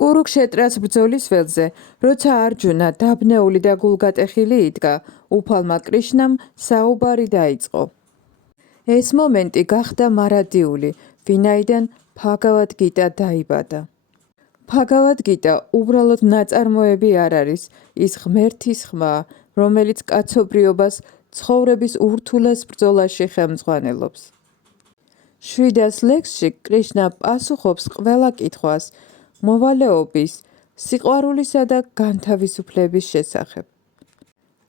კურუქშეტრას ბრძოლის ველზე, როცა არჯუნა დაბნეული და გულგატეხილი იდგა, უფალმა კრიშნამ საუბარი დაიწყო. ეს მომენტი გახდა მარადიული, ვინაიდან ბჰაგავად გიტა დაიბადა. ბჰაგავად გიტა უბრალოდ ნაწარმოები არ არის, ის ღმერთის ხმაა, რომელიც კაცობრიობას ცხოვრების ურთულეს ბრძოლაში ხელმძღვანელობს. 700 ლექსში კრიშნა პასუხობს ყველა კითხვას მოვალეობის, სიყვარულისა და განთავისუფლების შესახებ.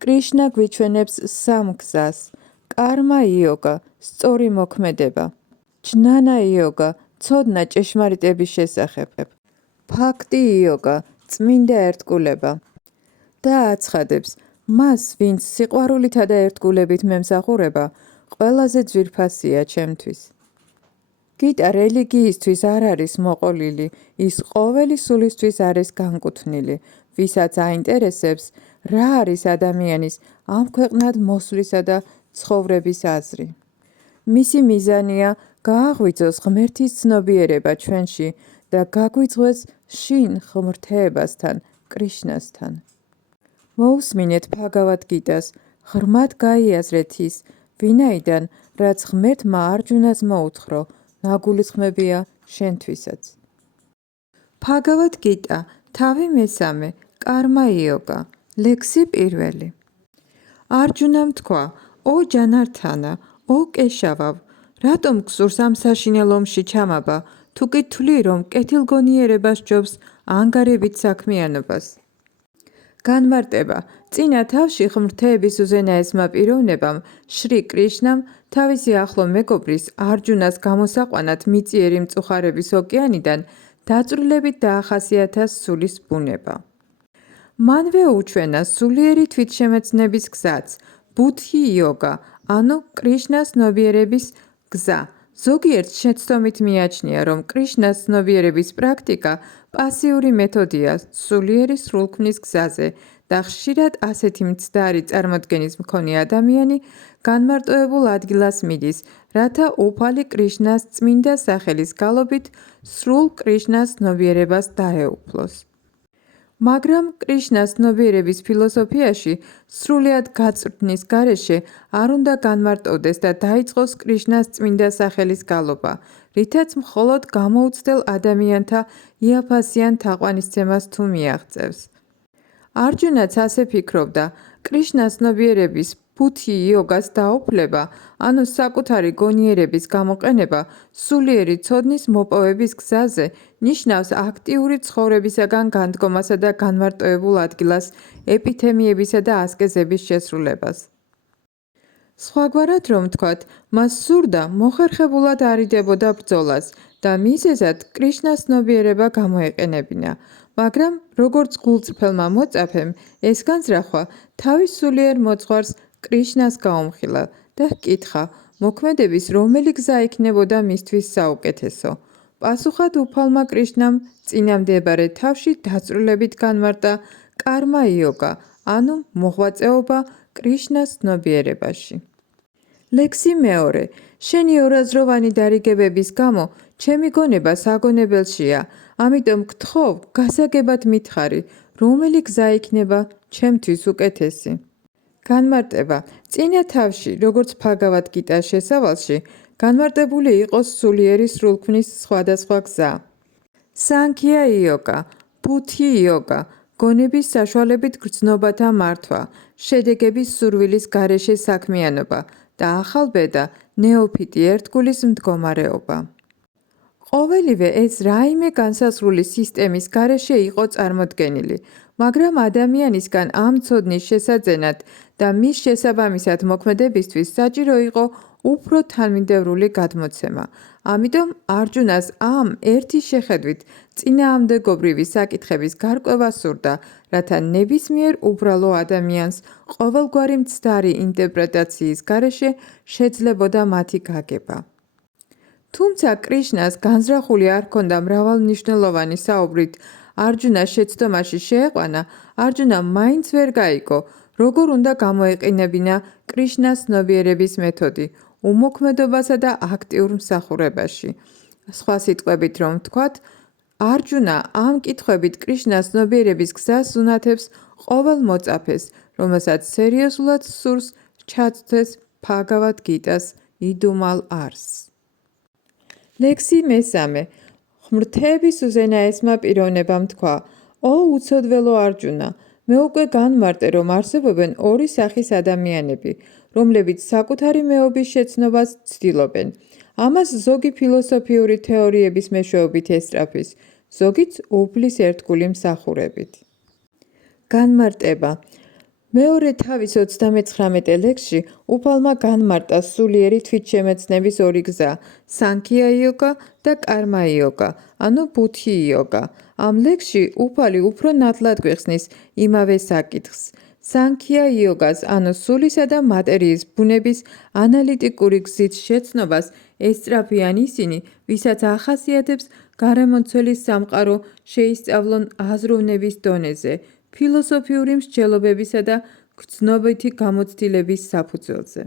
კრიშნა გვიჩვენებს სამ გზას: კარმა იოგა, სწორი მოქმედება; ჯნანა იოგა, ცოდნა ჭეშმარიტების შესახებ; ბჰაქტი იოგა, წმინდა ერთგულება. და აცხადებს, მას, ვინც სიყვარულითა და ერთგულებით მემსახურება, ყველაზე ძვირფასია ჩემთვის. გიტა რელიგიისთვის არ არის მოყოლილი, ის ყოველი სულისთვის არის განკუთვნილი, ვისაც აინტერესებს, რა არის ადამიანის ამ ქვეყნად მოსვლისა და ცხოვრების აზრი. მისი მიზანია გააღვიძოს ღმერთის ცნობიერება ჩვენში და გაგვიძღვეს შინ ღმრთეებასთან, კრიშნასთან. მოусმინეთ ბჰაგავად გიტას, ღრმად გაიაზრეთ ის, ვინაიდან, რაც ღმერთმა არჯუნას მოუთხრო, ნაგულისხმებია შენთვისაც. ბჰაგავად გიტა, თავი მესამე, კარმა იოგა, ლექსი პირველი. არჯუნამ თქვა, ო ჯანართანა, ო კეშავავ, რატომ გსურს ამ საშინელ ომში ჩამაბა, თუ კი თვლი, რომ კეთილგონიერება სჯობს ანგარებით საქმიანობას. განმარტება, წინა თავში ღმრთეების უზენაესმა პიროვნებამ, შრი კრიშნამ, თავისი ახლო მეგობრის არჯუნას გამოსაყვანად მიწიერი მწუხარების ოკეანიდან დაწვრილებით დაახასიათა სულის ბუნება. მანვე უჩვენა სულიერი თვითშემეცნების გზაც, ბუდჰი იოგა, ანუ კრიშნას ცნობიერების გზა. ზოგიერთ შეცდომით მიაჩნია, რომ კრიშნას ცნობიერების პრაქტიკა პასიური მეთოდია სულიერი სრულქმნის გზაზე და ხშირად ასეთი მცდარი წარმოდგენის მქონე ადამიანი განმარტოებულ ადგილას მიდის, რათა უფალი კრიშნას წმინდა სახელის გალობით სრულ კრიშნას ცნობიერებას დაეუფლოს. მაგრამ კრიშნას ცნობიერების ფილოსოფიაში სრულიად გაწვრთნის გარეშე არ უნდა განმარტოვდეს და დაიწყოს კრიშნას წმინდა სახელის გალობა, რითაც მხოლოდ გამოუცდელ ადამიანთა იაფასიან თაყვანისცემას თუ მიაღწევს. არჯუნაც ასე ფიქრობდა, კრიშნას ცნობიერების ბუდჰი იოგას დაუფლება, ანუ საკუთარი გონიერების გამოყენება სულიერი ცოდნის მოპოვების გზაზე ნიშნავს აქტიური ცხოვრებისაგან განდგომასა და განმარტოებულ ადგილას ეპითემიებისა და ასკეზების შესრულებას. სხვაგვარად რომ ვთქვათ, მას სურდა მოხერხებულად არიდებოდა ბრძოლას და მიზეზად კრიშნას ცნობიერება გამოეყენებინა, მაგრამ როგორც გულწრფელმა მოწაფემ, ეს განზრახვა თავის სულიერ მოძღვარს კრიშნას გაუმხილა და ჰკითხა, მოქმედების რომელი გზა იქნებოდა მისთვის საუკეთესო. პასუხად უფალმა კრიშნამ წინამდებარე თავში დაწვრილებით განმარტა კარმა იოგა, ანუ მოღვაწეობა კრიშნას ცნობიერებაში. ლექსი მეორე. შენი ორაზროვანი დარიგებების გამო ჩემი გონება საგონებელშია, ამიტომ გთხოვ, გასაგებად მითხარი, რომელი გზა იქნება ჩემთვის უკეთესი. განმარტება. წინა თავში, როგორც ბჰაგავად გიტას შესავალში, განმარტებული იყო სულიერი სრულქმნის სხვადასხვა გზა. სანქია იოგა, ბუდჰი იოგა, გონების საშუალებით გრძნობათა მართვა, შედეგების სურვილის გარეშე საქმიანობა და ახალ ბედა, ნეოფიტი ერთგულის მდგომარეობა. ყოველივე ეს რაიმე განსაზღვრული სისტემის გარეშე იყო წარმოდგენილი, მაგრამ ადამიანისგან ამ ცოდნის შესაძენად და მის შესაბამისად მოქმედებისთვის საჭირო იყო უფრო თანმიმდევრული გადმოცემა. ამიტომ არჯუნას ამ ერთი შეხედვით წინააღმდეგობრივი საკითხების გარკვევა სურდა, რათა ნებისმიერ უბრალო ადამიანს ყოველგვარი მცდარი ინტერპრეტაციის გარეშე შეძლებოდა მათი გაგება. თუმცა კრიშნას განზრახული არ ჰქონდა მრავალმნიშვნელოვანი საუბრით არჯუნას შეცდომაში შეეყვანა, არჯუნამ მაინც ვერ გაიგო, როგორ უნდა გამოეყენებინა კრიშნას ცნობიერების მეთოდი უმოქმედობასა და აქტიურ მსახურებაში. სხვა სიტყვებით რომ ვთქვათ, არჯუნა ამ კითხვებით კრიშნას ცნობიერების გზას უნათებს ყოველ მოწაფეს, რომელსაც სერიოზულად სურს ჩაწვდეს ბჰაგავად გიტას იდუმალ არსს. ლექსი მესამე. ღმრთების უზენაესმა პიროვნებამ თქვა: "ო უცოდველო არჯუნა, მე უკვე განმარტე, რომ არსებობენ ორი სახის ადამიანები, რომლებიც საკუთარი მეობის შეცნობას ცდილობენ. ამას ზოგი ფილოსოფიური თეორიების მეშვეობით ესწრაფვის, ზოგიც უფლის ერთგული მსახურებით." განმარტება. მეორე თავის 39 ლექსში უფალმა განმარტა სულიერი თვითშემეცნების ორი გზა: სანქია იოგა და კარმა იოგა, ანუ ბუთი იოგა. ამ ლექსში უფალი უფრო ნათლად გვიხსნის იმავე საკითხს. სანქია იოგას, ანუ სულისა და მატერიის ბუნების ანალიტიკური გზით შეცნობას ესწრაფიან ისინი, ვისაც ახასიათებს გარემომცველი სამყარო შეისწავლონ აზროვნების დონეზე, ფილოსოფიური მსჯელობებისა და გრძნობითი გამოცდილების საფუძველზე.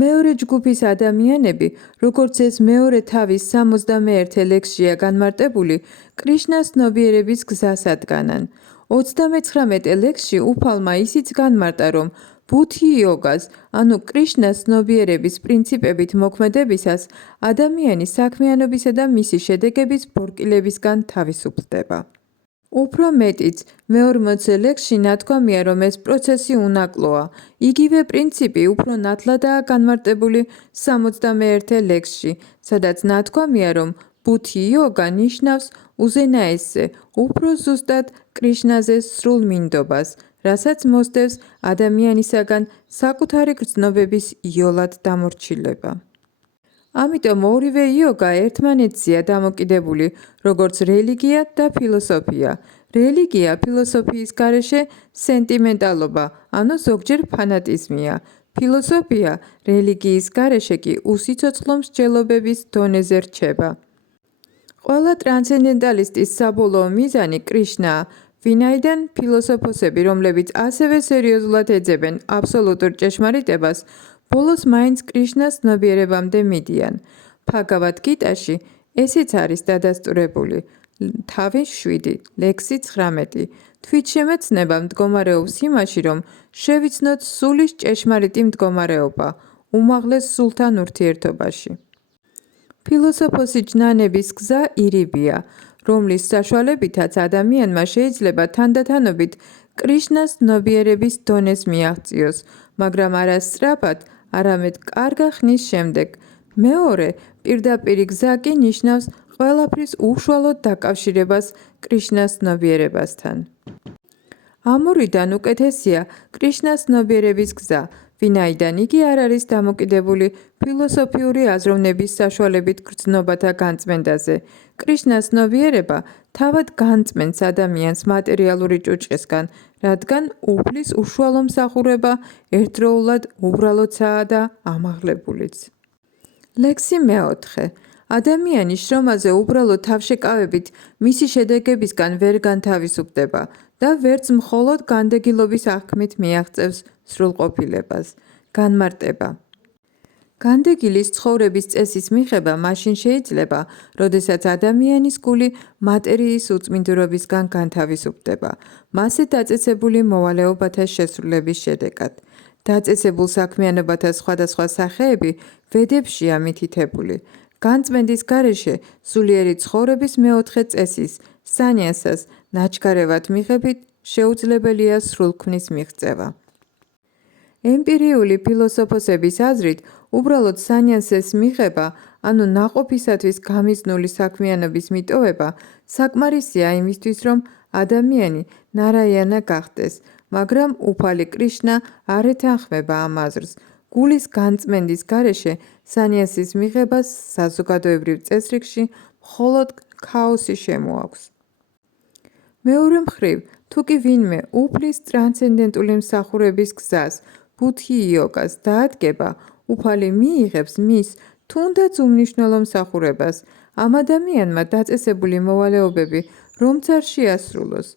მეორე ჯგუფის ადამიანები, როგორც ეს მეორე თავის 61 ლექსშია განმარტებული, კრიშნას ცნობიერების გზას ადგანან. 39 ლექსში უფალმა ისიც განმარტა, რომ ბუთი იოგას, ანუ კრიშნას ცნობიერების პრინციპებით მოქმედებისას, ადამიანი საქმიანობისა და მისი შედეგების ბორკილებისგან თავისუფლდება. უფრო მეტიც, მე-40 ლექსში ნათქვამია, რომ ეს პროცესი უნაკლოა. იგივე პრინციპი უფრო ნათლადაა განმარტებული 61 ლექსში, სადაც ნათქვამია, რომ ბუთი იოგა ნიშნავს უზენაესზე, უფრო ზუსტად კრიშნაზე სრულ მინდობას, რასაც მოსდევს ადამიანისაგან საკუთარი გრძნობების იოლად დამორჩილება. ამიტომ ორივე იოგა ერთმანეთზეა დამოკიდებული, როგორც რელიგია და ფილოსოფია. რელიგია ფილოსოფიის გარეშე სენტიმენტალობა, ანუ ზოგჯერ ფანატიზმია. ფილოსოფია რელიგიის გარეშე კი უსიცოცხლო მსჯელობების დონეზე რჩება. ყველა ტრანსცენდენტალისტის საბოლოო მიზანი კრიშნაა, ვინაიდან ფილოსოფოსები, რომლებიც ასევე სერიოზულად ეძებენ აბსოლუტურ ჭეშმარიტებას, ბოლოს მაინც კრიშნას ცნობიერებამდე მიდიან. ბჰაგავად გიტაში ესეც არის დადასტურებული. თავი 7, ლექსი 19. თვითშემეცნება მდგომარეობს იმაში, რომ შევიცნოთ სულის ჭეშმარიტი მდგომარეობა, უმაღლეს სულთან ურთიერთობაში. ფილოსოფოსი ჯნანების გზა ირიბია, რომლის საშუალებითაც ადამიანმა შეიძლება თანდათანობით კრიშნას ცნობიერების დონეს მიაღწიოს, მაგრამ არა სწრაფად, არამედ კარგა ხნის შემდეგ. მეორე, პირდაპირი გზა კი ნიშნავს ყველაფრის უშუალოდ დაკავშირებას კრიშნას ცნობიერებასთან. ამორიდან უკეთესია კრიშნას ცნობიერების გზა, ვინაიდან იგი არ არის დამოკიდებული ფილოსოფიური აზროვნების საშუალებით გრძნობათა განწმენდაზე. კრიშნას ცნობიერება თავად განწმენს ადამიანს მატერიალური ჭუჭყისგან, რადგან უფლის უშუალო მსახურება ერთდროულად უბრალოდაა და ამაღლებულიც. ლექსი მე-4. ადამიანი შრომაზე უბრალოდ თავშეკავებით მისი შედეგებისგან ვერ განთავისუფლდება და ვერც მხოლოდ განდეგილობის აღქმით მიაღწევს სრულყოფილებას. განმარტება. განდეგილის ცხოვრების წესის მიღება მაშინ შეიძლება, როდესაც ადამიანის გული მატერიის უწმინდურობისგან განთავისუფლდება, მასზე დაწესებული მოვალეობათა შესრულების შედეგად. დაწესებულ საქმიანობათა სხვადასხვა სახეები ვედებშია მითითებული. განწმენდის გარეშე სულიერი ცხოვრების მე-4 წესის, სანიასას, ნაჩქარევად მიღებით შეუძლებელია სრულქმნის მიღწევა. ემპირიული ფილოსოფოსების აზრით, უბრალოდ სანიასეს მიღება, ანუ ნაყოფისათვის გამიზნული საქმიანობის მიტოვება, საკმარისია იმისთვის, რომ ადამიანი ნარაიანა გახდეს, მაგრამ უფალი კრიშნა არ ეთანხმება ამ აზრს. გულის განწმენდის გარეშე სანიასის მიღებას საზოგადოებრივ წესრიგში მხოლოდ ქაოსი შემოაქვს. მეორე მხრივ, თუკი ვინმე უფლის ტრანსცენდენტული მსახურების გზას, ბუთი იოგას დაადგება, უფალი მიიღებს მის თუნდაც უმნიშვნელო მსახურებას. ამ ადამიანმა დაწესებული მოვალეობები რომც არ შეასრულოს.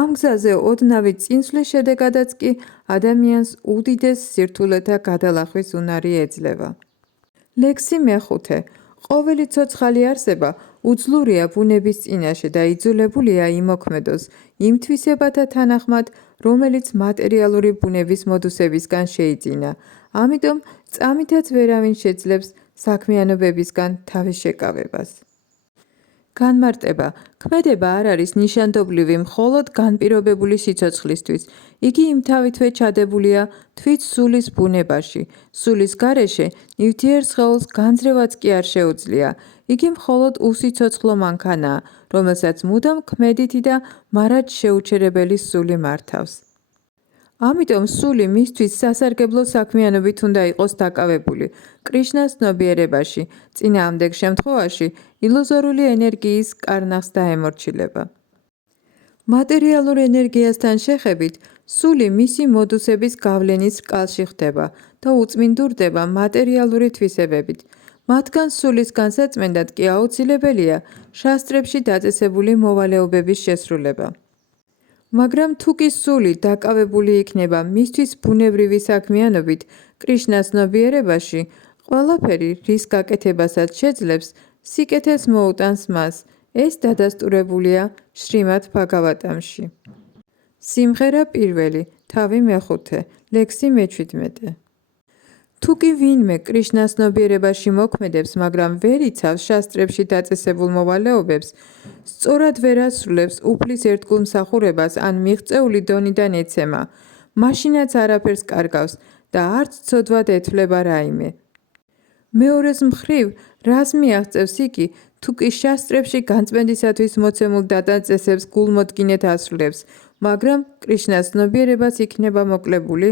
ამ გზაზე ოდნავი წინსვლის შედეგადაც კი ადამიანს უდიდეს სირთულეთა გადალახვის უნარი ეძლევა. ლექსი მე-5. ყოველი ცოცხალი არსება უძლურია ბუნების წინაშე და იძულებულია იმოქმედოს იმ თვისებათა თანახმად, რომელიც მატერიალური ბუნების მოდუსებისგან შეიძინა. ამიტომ წამითაც ვერავინ შეძლებს საქმიანობებისგან თავის შეკავებას. განმარტება. ქმედება არ არის ნიშანდობლივი მხოლოდ განპირობებული სიცოცხლისთვის. იგი იმთავითვე ჩადებულია თვით სულის ბუნებაში. სულის გარეშე ნივთიერ სხეულს განძრევაც კი არ შეუძლია. იგი მხოლოდ უსიცოცხლო მანქანაა, რომელსაც მუდამ ქმედითი და მარად შეუჩერებელი სული მართავს. ამიტომ სული მისთვის სასარგებლო საქმიანობით უნდა იყოს დაკავებული. კრიშნას ცნობიერებაში, წინააღმდეგ შემთხვევაში, ილუზორული ენერგიის კარნახს დაემორჩილება. მატერიალურ ენერგიასთან შეხებით, სული მისი მოდუსების გავლენის რკალში ხდება და უწმინდურდება მატერიალური თვისებებით. მათგან სულის განსაწმენდად კი აუცილებელია შასტრებში დაწესებული მოვალეობების შესრულება. მაგრამ თუ კი სული დაკავებული იქნება მისთვის ბუნებრივი საქმიანობით კრიშნას ცნობიერებაში, ყველაფერი, რის გაკეთებასაც შეძლებს, სიკეთეს მოუტანს მას. ეს დადასტურებულია შრიმად ბჰაგავატამში. სიმღერა პირველი, თავი მეხუთე, ლექსი მე-17. თუ კი ვინმე კრიშნას ცნობიერებაში მოქმედებს, მაგრამ ვერ იცავს შასტრებში დაწესებულ მოვალეობებს, სწორად ვერ ასრულებს უფლის ერთგულ მსახურებას ან მიღწეული დონიდან ეცემა, მაშინაც არაფერს კარგავს და არც ცოდვად ეთვლება რაიმე. მეორეს მხრივ, რას მიაღწევს იგი, თუ კი შასტრებში განწმენდისათვის მოცემულ დადაწესებს გულმოდგინედ ასრულებს, მაგრამ კრიშნას ცნობიერებას იქნება მოკლებული?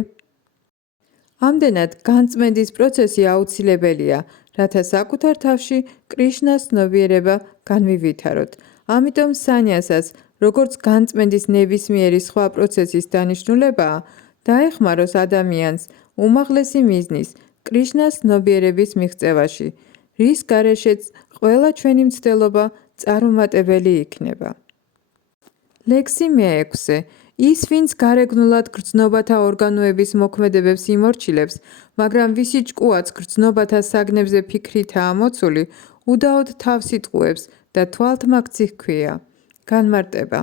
ამდენად, განწმენდის პროცესი აუცილებელია, რათა საკუთარ თავში კრიშნას ცნობიერება განვივითაროთ. ამიტომ სანიასას, როგორც განწმენდის ნებისმიერი სხვა პროცესის დანიშნულებაა, დაეხმაროს ადამიანს უმაღლესი მიზნის, კრიშნას ცნობიერების მიღწევაში, რის გარეშეც ყველა ჩვენი მცდელობა წარუმატებელი იქნება. ლექსი მე-6. ის, ვინც გარეგნულად გრძნობათა ორგანოების მოქმედებებს იმორჩილებს, მაგრამ ვისი ჭკუაც გრძნობათა საგნებზე ფიქრითაა მოცული, უდაოდ თავს იტყუებს და თვალთმაქცი ჰქვია. განმარტება.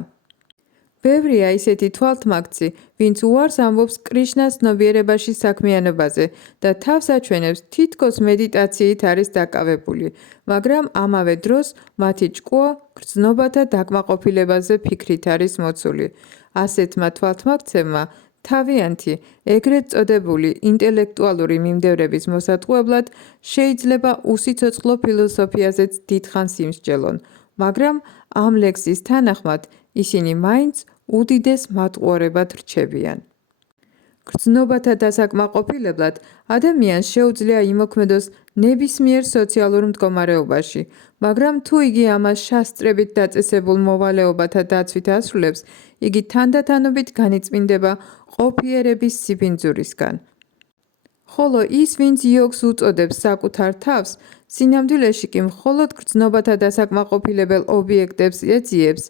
ბევრია ისეთი თვალთმაქცი, ვინც უარს ამბობს კრიშნას ცნობიერებაში საქმიანობაზე და თავს აჩვენებს თითქოს მედიტაციით არის დაკავებული, მაგრამ ამავე დროს მათი ჭკუა გრძნობათა დაკმაყოფილებაზე ფიქრით არის მოცული. ასეთმა თვალთმაქცევმა თავიანთი, ეგრეთ წოდებული ინტელექტუალური მიმდევრების მოსატყუებლად შეიძლება უსიცოცხლო ფილოსოფიაზეც დიდხანს იმსჯელონ, მაგრამ ამ ლექსის თანახმად ისინი მაინც უდიდეს მატყუარებად რჩებიან. გრძნობათა დასაკმაყოფილებლად ადამიანს შეუძლია იმოქმედოს ნებისმიერ სოციალურ მდგომარეობაში, მაგრამ თუ იგი ამას შასტრებით დაწესებულ მოვალეობათა დაცვით ასრულებს, იგი თანდათანობით განიწმინდება ყოფიერების სიბინძურისგან. ხოლო ის, ვინც იოგს უწოდებს საკუთარ თავს, სინამდვილეში კი მხოლოდ გრძნობათა დასაკმაყოფილებელ ობიექტებს ეძიებს,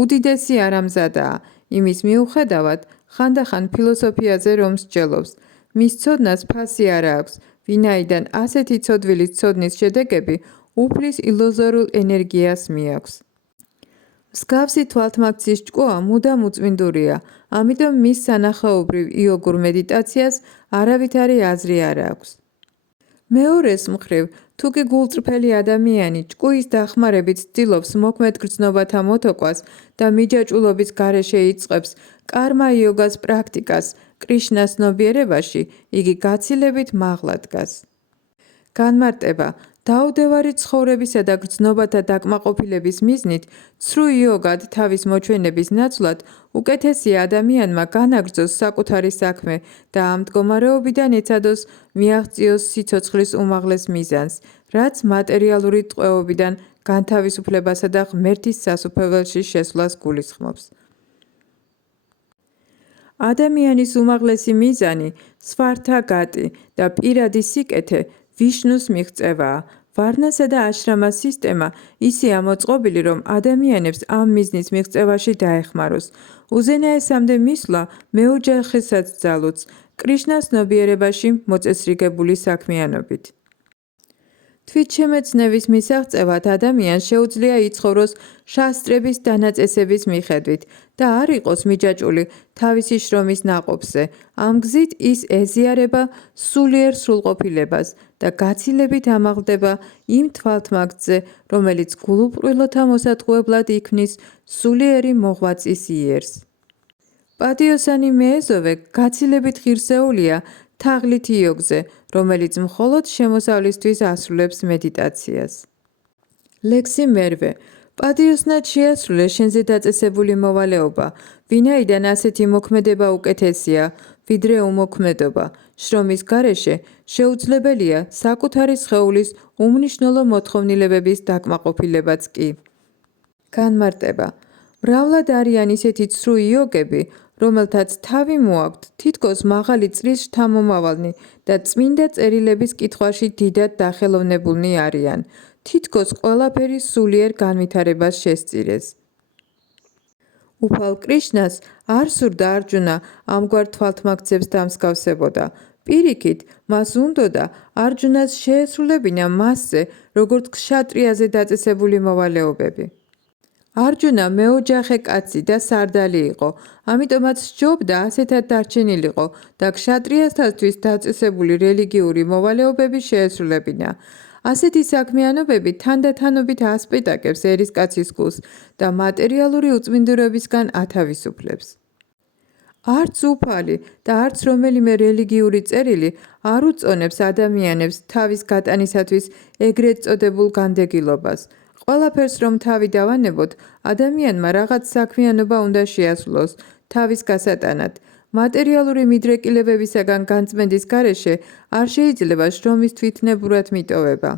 უდიდესი არამზადაა, იმის მიუხედავად, ხანდახან ფილოსოფიაზე რომ მსჯელობს, მის ცოდნას ფასი არ აქვს, ვინაიდან ასეთი ცოდვილი ცოდნის შედეგები უფლის ილუზორულ ენერგიას მიაქვს. მსგავსი თვალთმაქციის ჭკუა მუდამ უწმინდურია, ამიტომ მის სანახაობრივ იოგურ მედიტაციას არავითარი აზრი არ აქვს. მეორეს მხრივ, თუ კი გულწრფელი ადამიანი ჭკუის დახმარებით ცდილობს მოქმედ გრძნობათა მოტოკვას და მიჯაჭვულობის გარეშე იწყებს კარმა იოგას პრაქტიკას კრიშნას ცნობიერებაში, იგი გაცილებით მაღლა დგას. განმარტება. დაუდევარი ცხოვრებისა და გრძნობათა დაკმაყოფილების მიზნით, ცრუ იოგად თავის მოჩვენების ნაცვლად, უკეთესია ადამიანმა განაგრძოს საკუთარი საქმე და ამ მდგომარეობიდან ეცადოს მიაღწიოს სიცოცხლის უმაღლეს მიზანს, რაც მატერიალური ტყვეობიდან განთავისუფლებასა და ღმერთის სასუფეველში შესვლას გულისხმობს. ადამიანის უმაღლესი მიზანი, სვართაგატი და პირადი სიკეთე ვიშნუს მიღწევაა. ვარნასა და აშრამას სისტემა ისეა მოწყობილი, რომ ადამიანებს ამ მიზნის მიღწევაში დაეხმაროს. უზენაესამდე მისვლა მეოჯახესაც ძალუძს, კრიშნას ცნობიერებაში მოწესრიგებული საქმიანობით. თვითშემეცნების მისაღწევად ადამიანს შეუძლია იცხოვროს შასტრების დანაწესების მიხედვით და არ იყოს მიჯაჭვული თავისი შრომის ნაყოფზე. ამ გზით ის ეზიარება სულიერ სრულყოფილებას და გაცილებით ამაღლდება იმ თვალთმაგრძზე, რომელიც გულუბრყვილოთა მოსატყუებლად იქმნის სულიერი მოღვაწის იერს. პატიოსანი მეეზოვე გაცილებით ღირსეულია თაღლით იოგზე, რომელიც მხოლოდ შემოსავლისთვის ასრულებს მედიტაციას. ლექსი მერვე. პატიოსნად შეასრულე შენზე დაწესებული მოვალეობა, ვინაიდან ასეთი მოქმედება უკეთესია, ვიდრე უმოქმედობა. შრომის გარეშე შეუძლებელია საკუთარი სხეულის უმნიშვნელო მოთხოვნილებების დაკმაყოფილებაც კი. განმარტება. მრავლად არიან ისეთი ცრუ იოგები, რომელთაც თავი მოაქვთ თითქოს მაღალი წრის შთამომავალნი და წმინდა წერილების კითხვაში დიდად დახელოვნებულნი არიან. თითქოს ყველაფერი სულიერ განვითარებას შესწირეს. უფალ კრიშნას არ სურდა არჯუნა ამგვარ თვალთმაგრძებს დამსგავსებოდა. პირიქით, მას უნდოდა არჯუნას შეესრულებინა მასზე, როგორც ქშატრიაზე დაწესებული მოვალეობები. არჯუნა მეოჯახე კაცი და სარდალი იყო, ამიტომაც სჯობდა ასეთად დარჩენილიყო და ქშატრიასთათვის დაწესებული რელიგიური მოვალეობები შეესრულებინა. ასეთი საქმიანობები თანდათანობით ასპეტაკებს ერისკაცის გულს და მატერიალური უწმინდურობისგან ათავისუფლებს. არც უფალი და არც რომელიმე რელიგიური წერილი არ უწონებს ადამიანებს თავის გატანისათვის ეგრეთ წოდებულ განდეგილობას. ყველაფერს რომ თავი დავანებოთ, ადამიანმა რაღაც საქმიანობა უნდა შეასრულოს თავის გასატანად. მატერიალური მიდრეკილებებისაგან განწმენდის გარეშე არ შეიძლება შრომის თვითნებურად მიტოვება.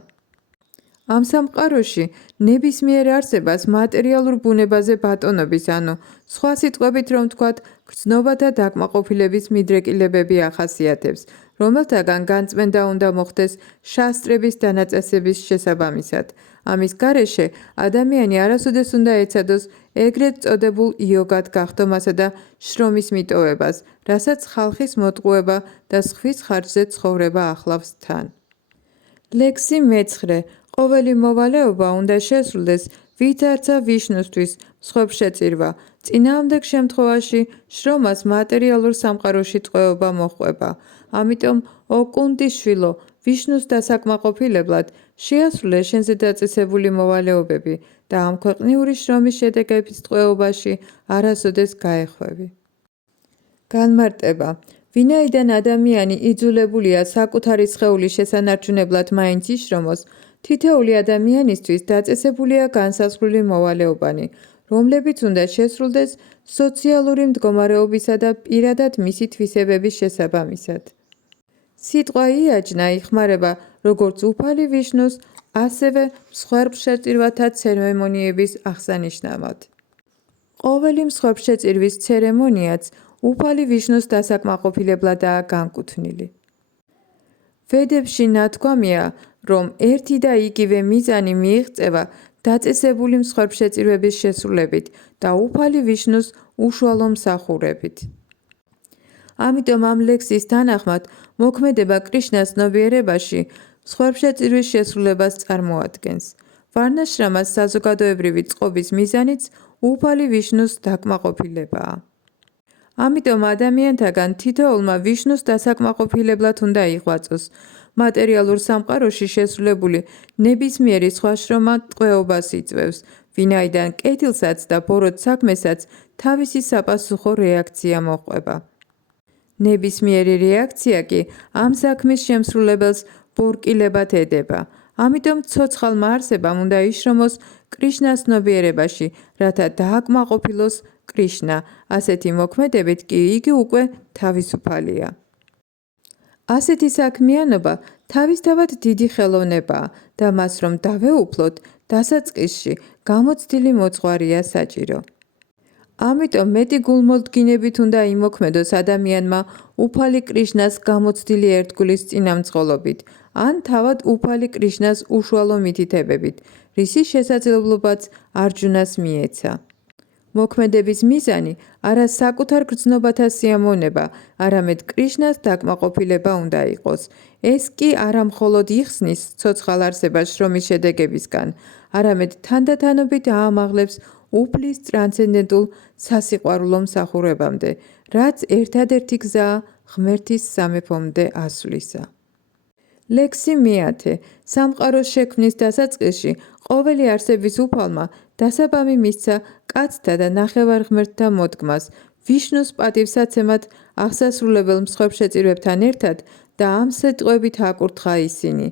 ამ სამყაროში ნებისმიერ არსებას მატერიალურ ბუნებაზე ბატონობის, ანუ სხვა სიტყვებით რომ ვთქვათ, გრძნობათა დაკმაყოფილების მიდრეკილებები ახასიათებს, რომელთაგან განწმენდა უნდა მოხდეს შასტრების დანაწესების შესაბამისად. ამის გარეშე ადამიანი არასოდეს უნდა ეცადოს ეგრეთ წოდებულ იოგად გახდომასა და შრომის მიტოვებას, რასაც ხალხის მოტყუება და სხვის ხარჯზე ცხოვრება ახლავს თან. ლექსი მე-9. ყოველი მოვალეობა უნდა შესრულდეს ვითარცა ვიშნუსთვის მსხვერპ შეწირვა. წინააღმდეგ შემთხვევაში შრომას მატერიალურ სამყაროში ტყვეობა მოჰყვება. ამიტომ ოკუნტის შვილო, ვიშნუს დასაკმაყოფილებლად შეასრულე შენზე დაწესებული მოვალეობები და ამ ქვეყნიური შრომის შედეგების ტყვეობაში არასოდეს გაეხვევი. განმარტება. ვინაიდან ადამიანი იძულებულია საკუთარი სხეულის შესანარჩუნებლად მაინც იშრომოს, თითოეული ადამიანისთვის დაწესებულია განსაზღვრული მოვალეობანი, რომლებიც უნდა შესრულდეს სოციალური მდგომარეობისა და პირადად მისი თვისებების შესაბამისად. სიტყვა იაჯნა იხმარება როგორც უფალი ვიშნუს, ასევე მსხვერპლშეწირვათა ცერემონიების აღსანიშნავად. ყოველი მსხვერპლშეწირვის ცერემონიაც უფალი ვიშნუს დასაკმაყოფილებლადაა განკუთვნილი. ვედებში ნათქვამია, რომ ერთი და იგივე მიზანი მიიღწევა დაწესებული მსხვერპლშეწირვების შესრულებით და უფალი ვიშნუს უშუალო მსახურებით. ამიტომ ამ ლექსის თანახმად მოქმედება კრიშნას ცნობიერებაში მსხვერპლშეწირვის შესრულებას წარმოადგენს. ვარნაშრამას საზოგადოებრივი წყობის მიზანიც უფალი ვიშნუს დაკმაყოფილებაა. ამიტომ ადამიანთაგან თითოეულმა ვიშნუს დასაკმაყოფილებლად უნდა იღვაწოს. მატერიალურ სამყაროში შესრულებული ნებისმიერი სხვა შრომა ტყვეობას იწვევს, ვინაიდან კეთილსაც და ბოროტ საქმესაც თავისი sapasukho რეაქცია მოჰყვება. ნებისმიერი რეაქცია კი ამ საქმის შემსრულებელს ბორკილებად ედება. ამიტომ ცოცხალმა არსებამ უნდა იშრომოს კრიშნას ცნობიერებაში, რათა დააკმაყოფილოს კრიშნა. ასეთი მოქმედებით კი იგი უკვე თავისუფალია. ასეთი საქმიანობა თავისთავად დიდი ხელოვნებაა და მას რომ დავეუფლოთ, დასაწყისში გამოცდილი მოძღვარია საჭირო. ამიტომ მეტი გულმოდგინებით უნდა იმოქმედოს ადამიანმა უფალი კრიშნას გამოცდილი ერთგულის წინამძღოლობით, ან თავად უფალი კრიშნას უშუალო მითითებებით, რისი შესაძლებლობაც არჯუნას მიეცა. მოქმედების მიზანი არა საკუთარ გრძნობათა სიამოვნება, არამედ კრიშნას დაკმაყოფილება უნდა იყოს. ეს კი არა მხოლოდ იხსნის ცოცხალ არსებას შრომის შედეგებისგან, არამედ თანდათანობით აამაღლებს უფლის ტრანსცენდენტულ სასიყვარულო მსახურებამდე, რაც ერთადერთი გზაა ღმერთის სამეფომდე ასვლისა. ლექსი მეათე. სამყაროს შექმნის დასაწყისში ყოველი არსების უფალმა დასაბამი მისცა კაცთა და ნახევარღმერთთა მოდგმას, ვიშნუს პატივსაცემად აღსასრულებელ მსხვერპლშეწირვებთან ერთად და ამ სიტყვებით აკურთხა ისინი: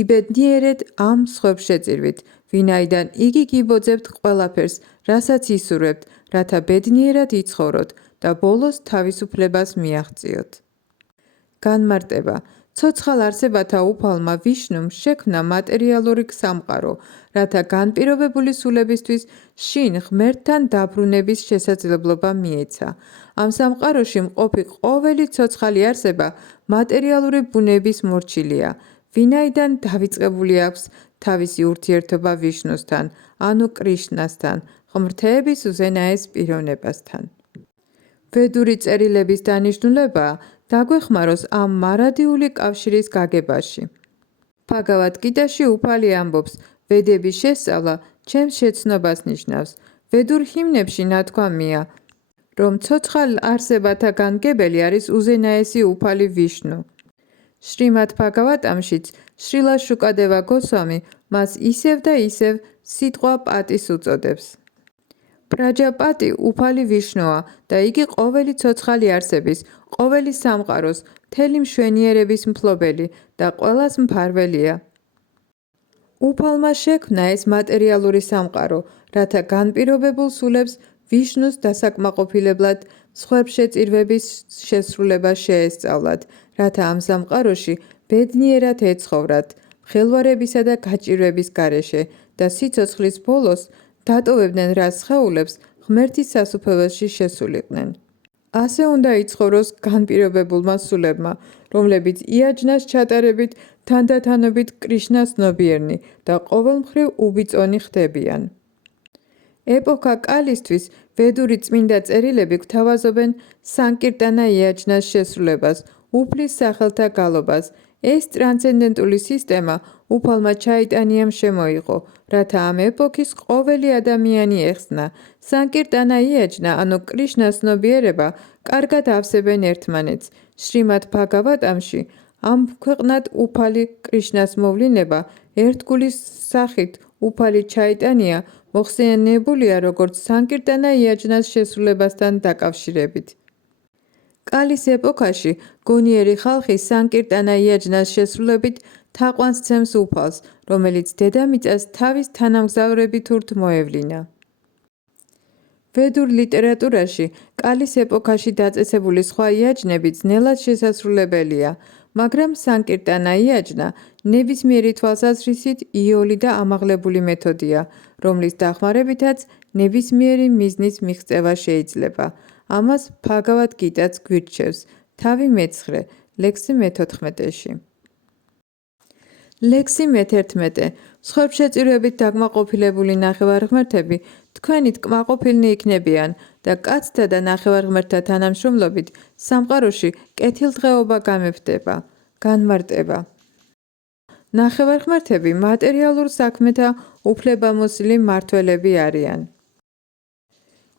იბედნიერეთ ამ მსხვერპლშეწირვით, ვინაიდან იგი გიბოძებთ ყველაფერს, რასაც ისურვებთ, რათა ბედნიერად იცხოვროთ და ბოლოს თავისუფლებას მიაღწიოთ. განმარტება. ცოცხალ არსებათა უფალმა ვიშნუმ შექმნა მატერიალური სამყარო, რათა განპირობებული სულებისთვის შინ ღმერთთან დაბრუნების შესაძლებლობა მიეცა. ამ სამყაროში მყოფი ყოველი ცოცხალი არსება მატერიალური ბუნების მორჩილია, ვინაიდან დავიწყებული აქვს თავისი ურთიერთობა ვიშნუსთან, ანუ კრიშნასთან, ღმრთების უზენაეს პიროვნებასთან. ვედური წერილების დანიშნულებაა დაგვეხმაროს ამ მარადიული კავშირის გაგებაში. ბჰაგავად გიტაში უფალი ამბობს, ვედების შესწავლა ჩემს შეცნობას ნიშნავს. ვედურ ჰიმნებში ნათქვამია, რომ ცოცხალ არსებათა განმგებელი არის უზენაესი უფალი ვიშნუ. შრიმად ბჰაგავატამშიც შრილა შუკადევა გოსვამი მას ისევ და ისევ სიტყვა პატის უწოდებს. პრაჯაპატი უფალი ვიშნუა და იგი ყოველი ცოცხალი არსების, ყოველი სამყაროს, მთელი მშვენიერების მფლობელი და ყველას მფარველია. უფალმა შექმნა ეს მატერიალური სამყარო, რათა განპირობებულ სულებს ვიშნუს დასაკმაყოფილებლად მსხვერპლშეწირვების შესრულება შეესწავლათ, რათა ამ სამყაროში ბედნიერად ეცხოვრათ, მხელვარებისა და გაჭირვების გარეშე და სიცოცხლის ბოლოს დატოვებდნენ რა სხეულებს ღმერთის სასუფეველში შესულიყვნენ. ასე უნდა იცხოვროს განპირობებულმა სულებმა, რომლებიც იაჯნას ჩატარებით თანდათანობით კრიშნას ცნობიერნი და ყოველმხრივ უბიწონი ხდებიან. ეპოქა კალისთვის ვედური წმინდა წერილები გვთავაზობენ სანკირტანა იაჯნას შესრულებას, უფლის სახელთა გალობას. ეს ტრანსცენდენტული სისტემა უფალმა ჩაიტანიამ შემოიღო, რათა ამ ეპოქის ყოველი ადამიანი ეხსნა. სანკირტანა იაჯნა, ანუ კრიშნას ცნობიერება, კარგად ავსებენ ერთმანეთს. შრიმად ბჰაგავატამში ამ ქვეყნად უფალი კრიშნას მოვლინება ერთგულის სახით უფალი ჩაიტანია მოხსენიებულია როგორც სანკირტანა იაჯნას შესრულებასთან დაკავშირებით. კალის ეპოქაში გონიერი ხალხი სანკირტანა იაჯნას შესრულებით თაყვანს ცემს უფალს, რომელიც დედამიწას თავის თანამგზავრებით ურთ მოევლინა. ვედურ ლიტერატურაში კალის ეპოქაში დაწესებული სხვა იაჯნები ძნელად შესასრულებელია, მაგრამ სანკირტანა იაჯნა ნებისმიერი თვალსაზრისით იოლი და ამაღლებული მეთოდია, რომლის დახმარებითაც ნებისმიერი მიზნის მიღწევა შეიძლება. ამას ბჰაგავად გიტაც გვირჩევს, თავი მე-9, ლექსი მე-14-ში. ლექსი მე-11. მსხვერპლშეწირვებით დაკმაყოფილებული ნახევარღმერთები თქვენით კმაყოფილნი იქნებიან და კაცთა და ნახევარღმერთთა თანამშრომლობით სამყაროში კეთილდღეობა გამეფდება. განმარტება. ნახევარღმერთები მატერიალურ საქმეთა უფლებამოსილი მმართველები არიან.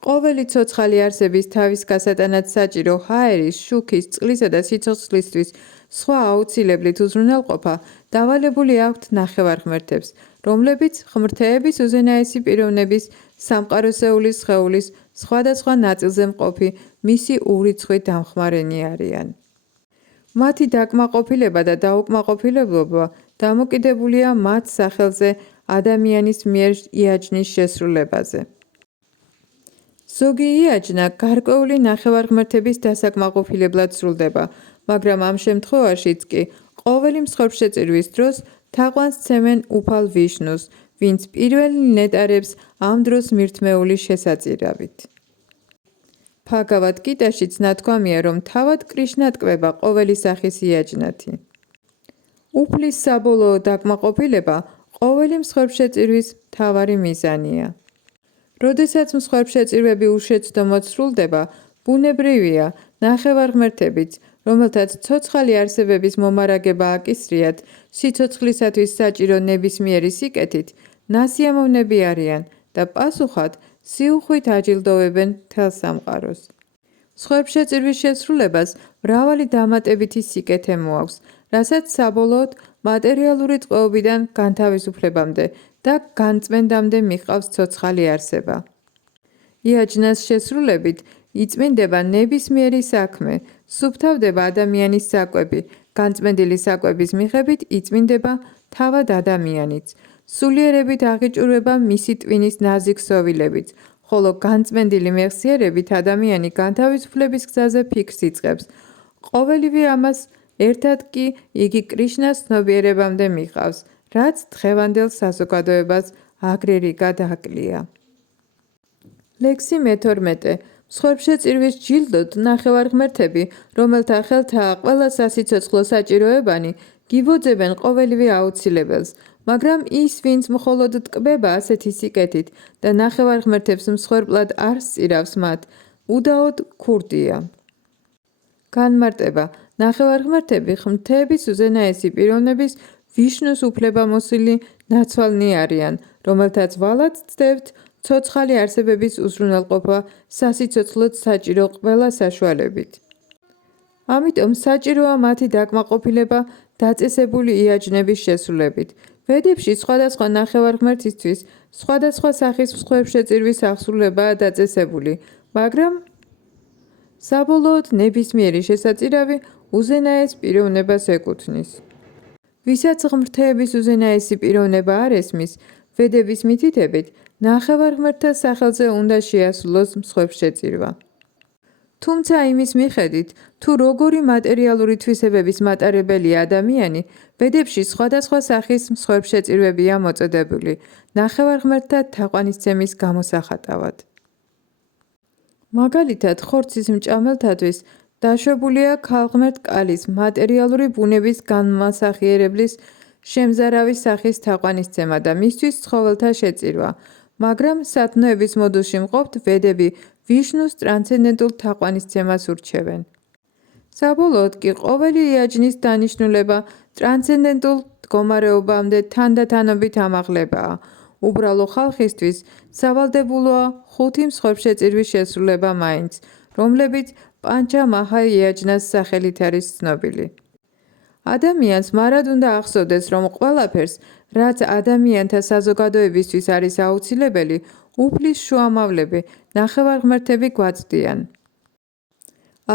ყოველი ცოცხალი არსების თავის გასატანად საჭირო ჰაერის, შუქის, წყლისა და სიცოცხლისთვის სხვა აუცილებლით უზრუნველყოფა დავალებული აქვთ ნახევარღმერთებს, რომლებიც ღმრთების უზენაესი პიროვნების სამყაროსეულის სხეულის სხვადასხვა ნაწილზე მყოფი მისი ურიცხვი დამხმარენი არიან. მათი დაკმაყოფილება და დაუკმაყოფილებლობა დამოკიდებულია მათ სახელზე ადამიანის მიერ იაჯნის შესრულებაზე. ზოგი იაჯნა გარკვეული ნახევარღმერთების დასაკმაყოფილებლად სრულდება, მაგრამ ამ შემთხვევაშიც კი ყოველი მსხვერპლშეწირვის დროს თაყვანს ცემენ უფალ ვიშნუს, ვინც პირველი ნეტარებს ამ დროს მირთმეული შესაწირავით. ბჰაგავად გიტაშიც ნათქვამია, რომ თავად კრიშნა ტკბება ყოველი სახის იაჯნათი. უფლის საბოლოო დაკმაყოფილება ყოველი მსხვერპლშეწირვის მთავარი მიზანია. როდესაც მსხვერპლშეწირვები უშეცდომოდ სრულდება, ბუნებრივია, ნახევარღმერთებიც, რომელთაც ცოცხალი არსებების მომარაგება აკისრიათ, სიცოცხლისათვის საჭირო ნებისმიერი სიკეთით, ნასიამოვნები არიან და პასუხად სიუხვით აჯილდოვებენ მთელ სამყაროს. მსხვერპლშეწირვის შესრულებას მრავალი დამატებითი სიკეთე მოაქვს, რასაც საბოლოოდ მატერიალური ტყვეობიდან განთავისუფლებამდე და განწმენდამდე მიჰყავს ცოცხალი არსება. იაჯნას შესრულებით იწმინდება ნებისმიერი საქმე, სუფთავდება ადამიანის საკვები, განწმენდილი საკვების მიხედვით იწმინდება თავად ადამიანიც, სულიერებით აღიჭურება მისი ტვინის ნაზი ქსოვილებით, ხოლო განწმენდილი მეხსიერებით ადამიანი განთავისუფლების გზაზე ფიქრს იწყებს. ყოველივე ამას ერთად კი იგი კრიშნას ცნობიერებამდე მიჰყავს, რაც დღევანდელ საზოგადოებას აგრირიგად აკლია. ლექსი მე-12. მსხვერპლშეწირვის ჯილდოდ ნახევარღმერთები, რომელთა ხელთაა ყველა სასიცოცხლო საჭიროებანი, გიბოძებენ ყოველივე აუცილებელს, მაგრამ ის, ვინც მხოლოდ ტკბება ასეთი სიკეთით და ნახევარღმერთებს მსხვერპლად არ სწირავს მათ, უდაოდ ქურდია. განმარტება: ნახევარღმერთები ღმრთების უზენაესი პიროვნების ვიშნუს უფლებამოსილი ნაცვალნი არიან, რომელთაც ვალად ცდებთ ცოცხალი არსებების უზრუნველყოფა სასიცოცხლოდ საჭირო ყველა საშუალებით. ამიტომ საჭიროა მათი დაკმაყოფილება დაწესებული იაჯნების შესრულებით. ვედებში სხვადასხვა ნახევარღმერთისთვის სხვადასხვა სახის მსხვერპლშეწირვის აღსრულებაა დაწესებული, მაგრამ საბოლოოდ ნებისმიერი შესაწირავი უზენაეს პიროვნებას ეკუთვნის. ვისაც ღმრთების უზენაესი პიროვნება არ ესმის, ვედების მითითებით, ნახევარღმერთთა სახელზე უნდა შეასრულოს მსხვერპლშეწირვა. თუმცა იმის მიხედვით, თუ როგორი მატერიალური თვისებების მატარებელია ადამიანი, ვედებში სხვადასხვა სახის მსხვერპლშეწირვებია მოწოდებული, ნახევარღმერთთა თაყვანისცემის გამოსახატავად. მაგალითად, ხორცის მჭამელთათვის დაშვებულია ქალღმერთ კალის მატერიალური ბუნების განმასახიერებლის შემზარავი სახის თაყვანისცემა და მისთვის ცხოველთა შეწირვა, მაგრამ სათნოების მოდულში მყოფთ ვედები ვიშნუს ტრანსცენდენტულ თაყვანისცემას ურჩევენ. საბოლოოდ კი ყოველი იაჯნის დანიშნულება ტრანსცენდენტულ მდგომარეობამდე თანდათანობით ამაღლებაა. უბრალო ხალხისთვის სავალდებულოა 5 მსხვერპლშეწირვის შესრულება მაინც, რომლებიც პანჩა მაჰა იაჯნას სახელით არის ცნობილი. ადამიანს მარად უნდა ახსოვდეს, რომ ყველაფერს, რაც ადამიანთა საზოგადოებისთვის არის აუცილებელი, უფლის შუამავლები, ნახევარღმერთები გვაწვდიან.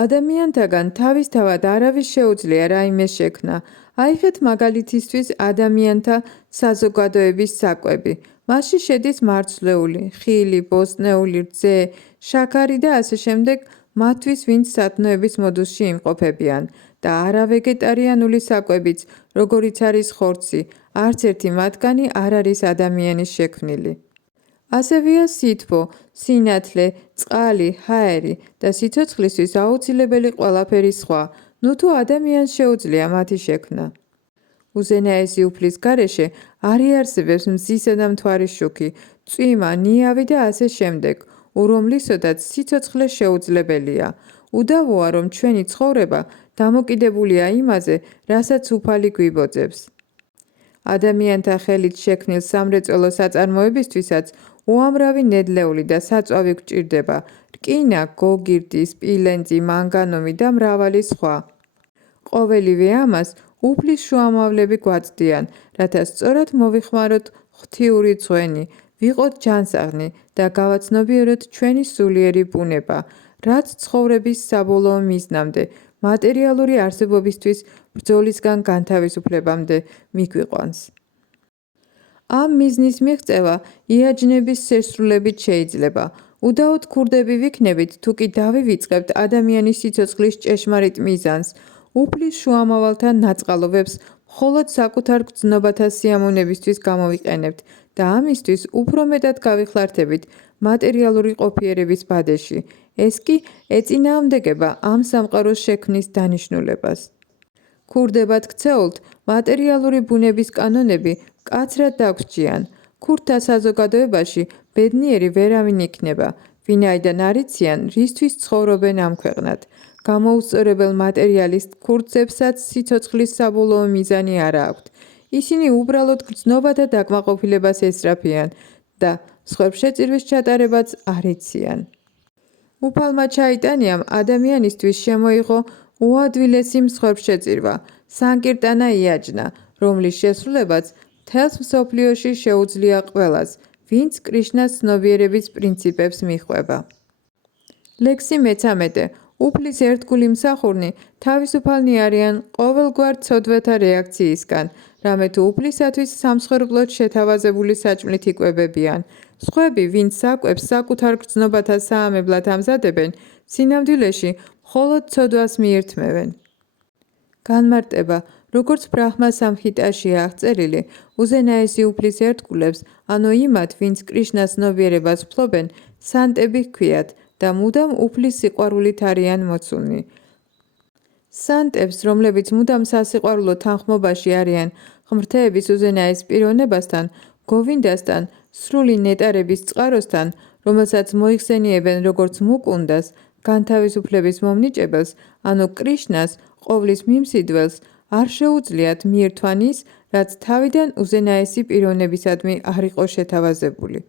ადამიანთაგან თავისთავად არავის შეუძლია რაიმე შექმნა. აიღეთ მაგალითისთვის ადამიანთა საზოგადოების საკვები. მასში შედის მარცვლეული, ხილი, ბოსტნეული, რძე, შაქარი და ასე შემდეგ მათთვის, ვინც სათნოების მოდულში იმყოფებიან და არავეგეტარიანული საკვებიც, როგორიც არის ხორცი, არც ერთი მათგანი არ არის ადამიანის შექმნილი. ასევეა სითბო, სინათლე, წყალი, ჰაერი და სიცოცხლისთვის აუცილებელი ყველაფერი სხვა, ნუ თუ ადამიანს შეუძლია მათი შექმნა. უზენაესი უფლის გარეშე არ იარსებებს მზისა და მთვარის შუქი, წვიმა, ნიავი და ასე შემდეგ, რომლისოდაც სიცოცხლე შეუძლებელია. უდავოა, რომ ჩვენი ცხოვრება დამოკიდებულია იმაზე, რასაც უფალი გვიბოძებს. ადამიანთა ხელით შექმნილ სამრეწველო საწარმოებისთვისაც უამრავი ნედლეული და საწვავი გვჭირდება: რკინა, გოგირდი, სპილენძი, მანგანუმი და მრავალი სხვა. ყოველივე ამას უფლის შუამავლები გვაწვდიან, რათა სწორად მოვიხმაროთ ღვთიური ძღვენი, ვიყოთ ჯანსაღნი და გავაცნობიეროთ ჩვენი სულიერი ბუნება, რაც ცხოვრების საბოლოო მიზნამდე, მატერიალური არსებობისთვის ბრძოლისგან განთავისუფლებამდე მიგვიყვანს. ამ მიზნის მიღწევა იაჯნების შესრულებით შეიძლება. უდაოდ ქურდები ვიქნებით, თუ კი დავივიწყებთ ადამიანის სიცოცხლის ჭეშმარიტ მიზანს, უფლის შუამავალთა ნაწყალობებს მხოლოდ საკუთარ გრძნობათა სიამოვნებისთვის გამოვიყენებთ და ამისთვის უფრო მეტად გავიხლართებით მატერიალური ყოფიერების ბადეში. ეს კი ეწინააღმდეგება ამ სამყაროს შექმნის დანიშნულებას. ქურდებად ქცეულთ მატერიალური ბუნების კანონები მკაცრად დაგვსჯიან. ქურთთა საზოგადოებაში ბედნიერი ვერავინ იქნება, ვინაიდან არ იციან, რისთვის ცხოვრობენ ამ ქვეყნად. გამოუსწორებელ მატერიალისტ ქურთებსაც სიცოცხლის საბოლოო მიზანი არ აქვთ. ისინი უბრალოდ გრძნობათა დაკმაყოფილებას ესწრაფიან და სხვებშეწირვის ჩატარებაც არ იციან. უფალმა ჩაიტანიამ ადამიანისთვის შემოიღო უადვილესი მსხვერპლშეწირვა, სანკირტანა იაჯნა, რომლის შესრულებაც მთელს მსოფლიოში შეუძლია ყველას, ვინც კრიშნას ცნობიერების პრინციპებს მიჰყვება. ლექსი 13. უფლის ერთგული მსახურნი თავისუფალნი არიან ყოველგვარ ცოდვათა რეაქციისგან, რამე თუ უფლისათვის სამსხვერპლოდ შეთავაზებული საჭმლით იკვებებიან. სხვები, ვინც საკვებს საკუთარ გრძნობათა საამებლად ამზადებენ, სინამდვილეში მხოლოდ ცოდვას მიირთმევენ. განმარტება, როგორც ბრაჰმა სამჰიტაშია აღწერილი, უზენაესი უფლის ერთგულებს, ანუ იმათ, ვინც კრიშნას ცნობიერებას ფლობენ, სანტები ჰქვიათ და მუდამ უფლის სიყვარულით არიან მოცულნი. სანტებს, რომლებიც მუდამ სასიყვარულო თანხმობაში არიან ღმრთების უზენაეს პიროვნებასთან, გოვინდასთან, სრული ნეტარების წყაროსთან, რომელსაც მოიხსენიებენ როგორც მუკუნდას, განთავისუფლების მომნიჭებელს, ანუ კრიშნას, ყოვლის მიმსიდველს, არ შეუძლიათ მიირთვან ის, რაც თავიდან უზენაესი პიროვნებისადმი არ იყო შეთავაზებული.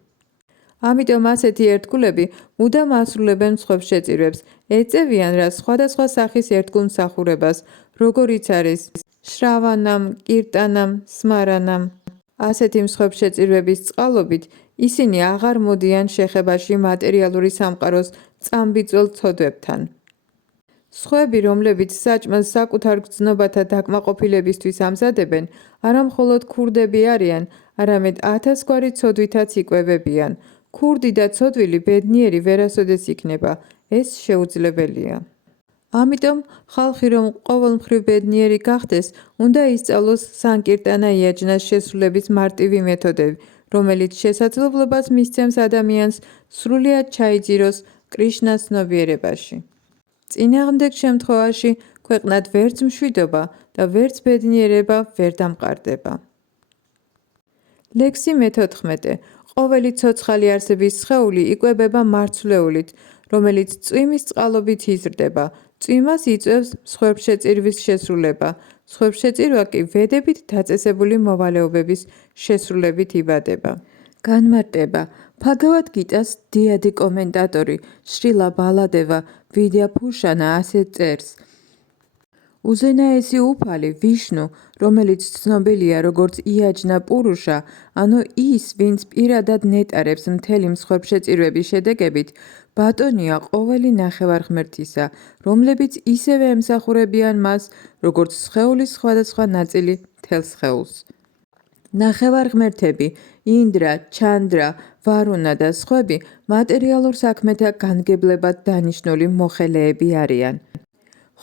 ამიტომ ასეთი ერთგულები მუდამ ასრულებენ მსხვერპლშეწირვებს, ეწევიან რა სხვადასხვა სახის ერთგულ მსახურებას, როგორიც არის შრავანამ, კირტანამ, სმარანამ. ასეთი მსხვერპლშეწირვების წყალობით ისინი აღარ მოდიან შეხებაში მატერიალური სამყაროს წამბიწველ ცოდვებთან. სხვები, რომლებიც საჭმელს საკუთარ გრძნობათა დაკმაყოფილებისთვის ამზადებენ, არა მხოლოდ ქურდები არიან, არამედ 1000 გვარი ცოდვითაც იკვებებიან. ქურდი და ცოდვილი ბედნიერი ვერასოდეს იქნება, ეს შეუძლებელია. ამიტომ ხალხი, რომ ყოველმხრივ ბედნიერი გახდეს, უნდა ისწავლოს სანკირტანა იაჯნას შესრულების მარტივი მეთოდები, რომელიც შესაძლებლობას მისცემს ადამიანს სრულიად ჩაიძიროს კრიშნას ცნობიერებაში. წინააღმდეგ შემთხვევაში ქვეყნად ვერც მშვიდობა და ვერც ბედნიერება ვერ დამყარდება. ლექსი 14. ყოველი ცოცხალი არსების სხეული იკვებება მარცვლეულით, რომელიც წვიმის წყალობით იზრდება. წვიმას იწვევს მსხვერპლშეწირვის შესრულება. მსხვერპლშეწირვა კი ვედებით დაწესებული მოვალეობების შესრულებით იბადება. განმარტება. ბჰაგავად გიტას დიადი კომენტატორი შრილა ბალადევა ვიდია ფუშანა ასეთ წერს. უზენაესი უფალი, ვიშნუ, რომელიც ცნობილია როგორც იაჯნა პურუშა, ანუ ის, ვინც პირადად ნეტარებს მთელი მსხვერპლშეწირვების შედეგებით, ბატონია ყოველი ნახევარღმერთისა, რომლებიც ისევე ემსახურებიან მას, როგორც სხეულის სხვადასხვა ნაწილი მთელ სხეულს. ნახევარღმერთები, ინდრა, ჩანდრა, ვარუნა და სხვები მატერიალურ საქმეთა განგებლებად დანიშნული მოხელეები არიან.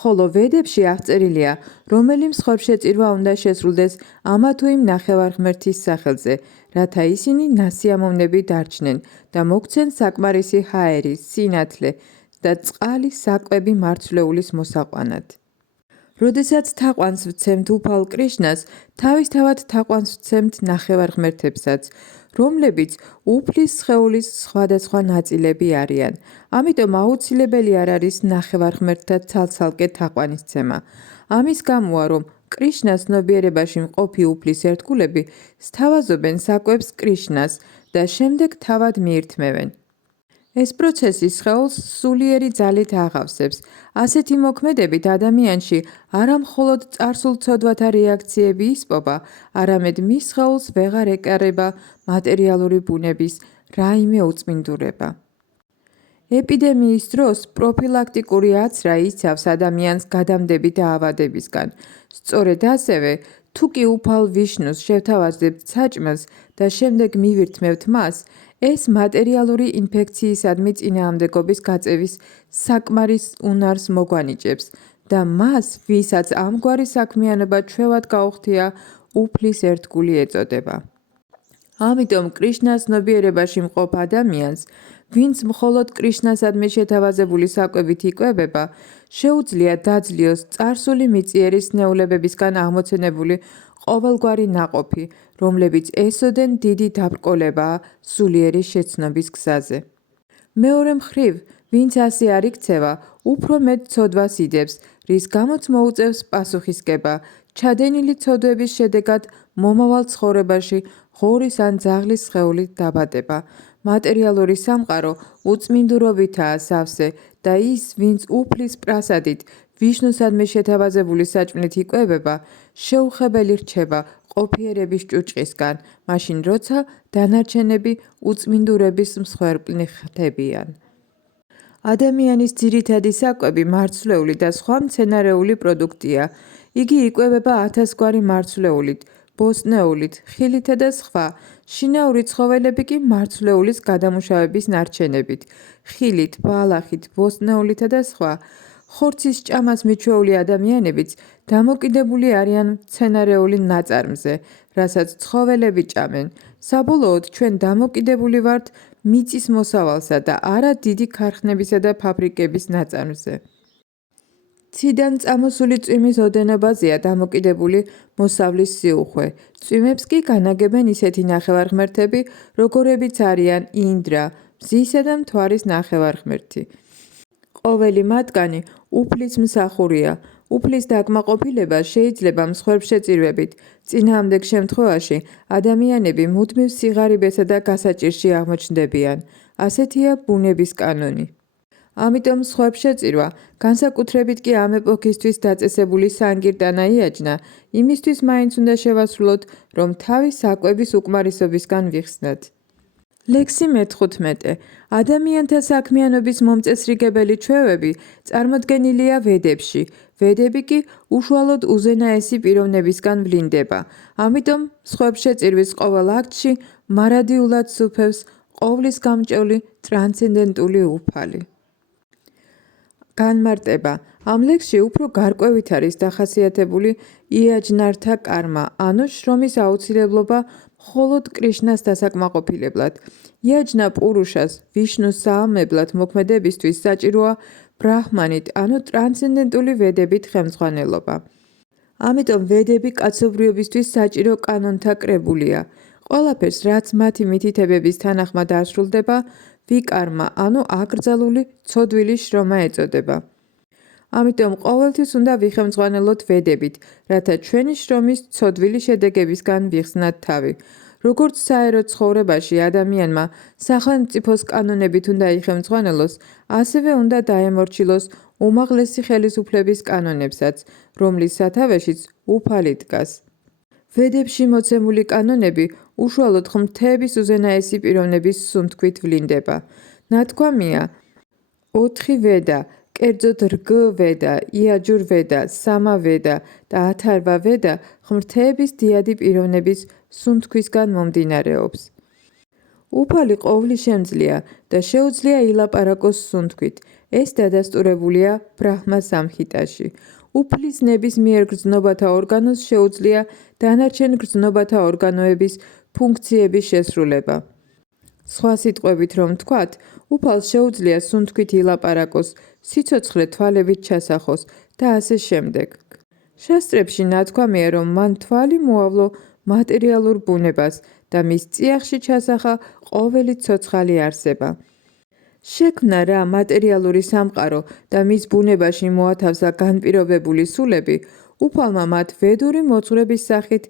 ხოლო ვედებში აღწერილია, რომელი მსხვერპლშეწირვა უნდა შესრულდეს ამა თუ იმ ნახევარღმერთის სახელზე, რათა ისინი ნასიამოვნები დარჩნენ და მოგცენ საკმარისი ჰაერი, სინათლე და წყალი საკვები მარცვლეულის მოსაყვანად. როდესაც თაყვანს ვცემთ უფალ კრიშნას, თავისთავად თაყვანს ვცემთ ნახევარღმერთებსაც, რომლებიც უფლის სხეულის სხვადასხვა ნაწილები არიან. ამიტომ აუცილებელი არ არის ნახევარღმერთთა ცალ-ცალკე თაყვანისცემა. ამის გამოა, რომ კრიშნას ცნობიერებაში მყოფი უფლის ერთგულები სთავაზობენ საკვებს კრიშნას და შემდეგ თავად მიირთმევენ. ეს პროცესი სხეულს სულიერი ძალით აღავსებს. ასეთი მოქმედებით ადამიანში არა მხოლოდ წარსულ ცოდვათა რეაქციები ისპობა, არამედ მის სხეულს ვეღარ ეკარება მატერიალური ბუნების რაიმე უწმინდურება. ეპიდემიის დროს პროფილაქტიკური აცრა იცავს ადამიანს გადამდები დაავადებისგან. სწორედ ასევე, თუ კი უფალ ვიშნუს შევთავაზებთ საჭმელს და შემდეგ მივირთმევთ მას, ეს მატერიალური ინფექციისადმი წინააღმდეგობის გაწევის საკმარის უნარს მოგვანიჭებს და მას, ვისაც ამგვარი საქმიანობა ჩვევად გაუხდია, უფლის ერთგული ეწოდება. ამიტომ კრიშნას ცნობიერებაში მყოფ ადამიანს, ვინც მხოლოდ კრიშნასადმი შეთავაზებული საკვებით იკვებება, შეუძლია დაძლიოს წარსული მიწიერის ნეულებებისგან აღმოცენებული ყოველგვარი ნაყოფი, რომლებიც ესოდენ დიდი დაბრკოლებაა სულიერი შეცნობის გზაზე. მეორე მხრივ, ვინც ასე არ იქცევა, უფრო მეტ ცოდვას იდებს, რის გამოც მოუწევს პასუხისგება, ჩადენილი ცოდვების შედეგად მომავალ ცხოვრებაში ღორის ან ძაღლის სხეულით დაბადება. მატერიალური სამყარო უწმინდურობითაა სავსე და ის, ვინც უფლის პრასადით ვიშნუსადმი შეთავაზებული საჭმლით იკვებება, შეუხებელი რჩება ყოფიერების ჭუჭყისგან, მაშინ როცა დანარჩენები უწმინდურების მსხვერპლი ხდებიან. ადამიანის ძირითადი საკვები მარცვლეული და სხვა მცენარეული პროდუქტია. იგი იკვებება 1000 გვარი მარცვლეულით, ბოსტნეულით, ხილითა და სხვა. შინაური ცხოველები კი მარცვლეულის გადამუშავების ნარჩენებით, ხილით, ბალახით, ბოსტნეულითა და სხვა. ხორცის ჭამას მიჩვეული ადამიანებიც დამოკიდებული არიან მცენარეული ნაწარმზე, რასაც ცხოველები ჭამენ. საბოლოოდ ჩვენ დამოკიდებული ვართ მიწის მოსავალსა და არა დიდი ქარხნებისა და ფაბრიკების ნაწარმზე. ციდან წამოსული წვიმის ოდენობაზეა დამოკიდებული მოსავლის სიუხვე. წვიმებს კი განაგებენ ისეთი ნახევარღმერთები, როგორებიც არიან ინდრა, მზისა და მთვარის ნახევარღმერთი. ყოველი მათგანი უფლის მსახურია. უფლის დაკმაყოფილება შეიძლება მსხვერპლშეწირვებით. წინააღმდეგ შემთხვევაში ადამიანები მუდმივ სიღარიბესა და გასაჭირში აღმოჩნდებიან. ასეთია ბუნების კანონი. ამიტომ მსხვერპლშეწირვა, განსაკუთრებით კი ამ ეპოქისთვის დაწესებული სანგირტანა იაჯნა, იმისთვის მაინც უნდა შევასრულოთ, რომ თავის საკვების უკმარისობისგან ვიხსნათ. ლექსი მე-15. ადამიანთა საქმიანობის მომწესრიგებელი ჩვევები წარმოდგენილია ვედებში. ვედები კი უშუალოდ უზენაესი პიროვნებისგან ვლინდება. ამიტომ მსხვერპლშეწირვის ყოველ აქტში მარადიულად სუფევს ყოვლის გამჭოლი ტრანსცენდენტული უფალი. განმარტება. ამ ლექსში უფრო გარკვევით არის დახასიათებული იაჯნართა კარმა, ანუ შრომის აუცილებლობა მხოლოდ კრიშნას დასაკმაყოფილებლად. იაჯნა პურუშას, ვიშნუს საამებლად მოქმედებისთვის საჭიროა ბრაჰმანით, ანუ ტრანსცენდენტული ვედებით ხელმძღვანელობა. ამიტომ ვედები კაცობრიობისთვის საჭირო კანონთა კრებულია. ყველაფერს, რაც მათი მითითებების თანახმად ასრულდება, ვიკარმა, ანუ აკრძალული ცოდვილი შრომა ეწოდება. ამიტომ ყოველთვის უნდა ვიხელმძღვანელოთ ვედებით, რათა ჩვენი შრომის ცოდვილი შედეგებისგან ვიხსნათ თავი. როგორც საერო ცხოვრებაში ადამიანმა სახელმწიფოს კანონებით უნდა იხელმძღვანელოს, ასევე უნდა დაემორჩილოს უმაღლესი ხელისუფლების კანონებსაც, რომლის სათავეშიც უფალი დგას. ვედებში მოცემული კანონები უშუალოდ ღმრთების უზენაესი პიროვნების სუნთქვით ვლინდება. ნათქვამია 4 ვედა, კერძოდ რგ ვედა, იაჯურ ვედა, სამა ვედა და ათარვა ვედა ღმრთების დიადი პიროვნების სუნთქვისგან მომდინარეობს. უფალი ყოვლისშემძლეა და შეუძლია ილაპარაკოს სუნთქვით. ეს დადასტურებულია ბრაჰმა სამჰიტაში. უფლის ნებისმიერ გრძნობათა ორგანოს შეუძლია დანარჩენ გრძნობათა ორგანოების ფუნქციების შესრულება. სხვა სიტყვებით რომ ვთქვათ, უფალს შეუძლია სუნთქვით ილაპარაკოს, სიცოცხლე თვალებით ჩასახოს და ასე შემდეგ. შასტრებში ნათქვამია, რომ მან თვალი მოავლო მატერიალურ ბუნებას და მის წიაღში ჩასახა ყოველი ცოცხალი არსება. შექმნა რა მატერიალური სამყარო და მის ბუნებაში მოათავსა განპირობებული სულები, უფალმა მათ ვედური მოძღვრების სახით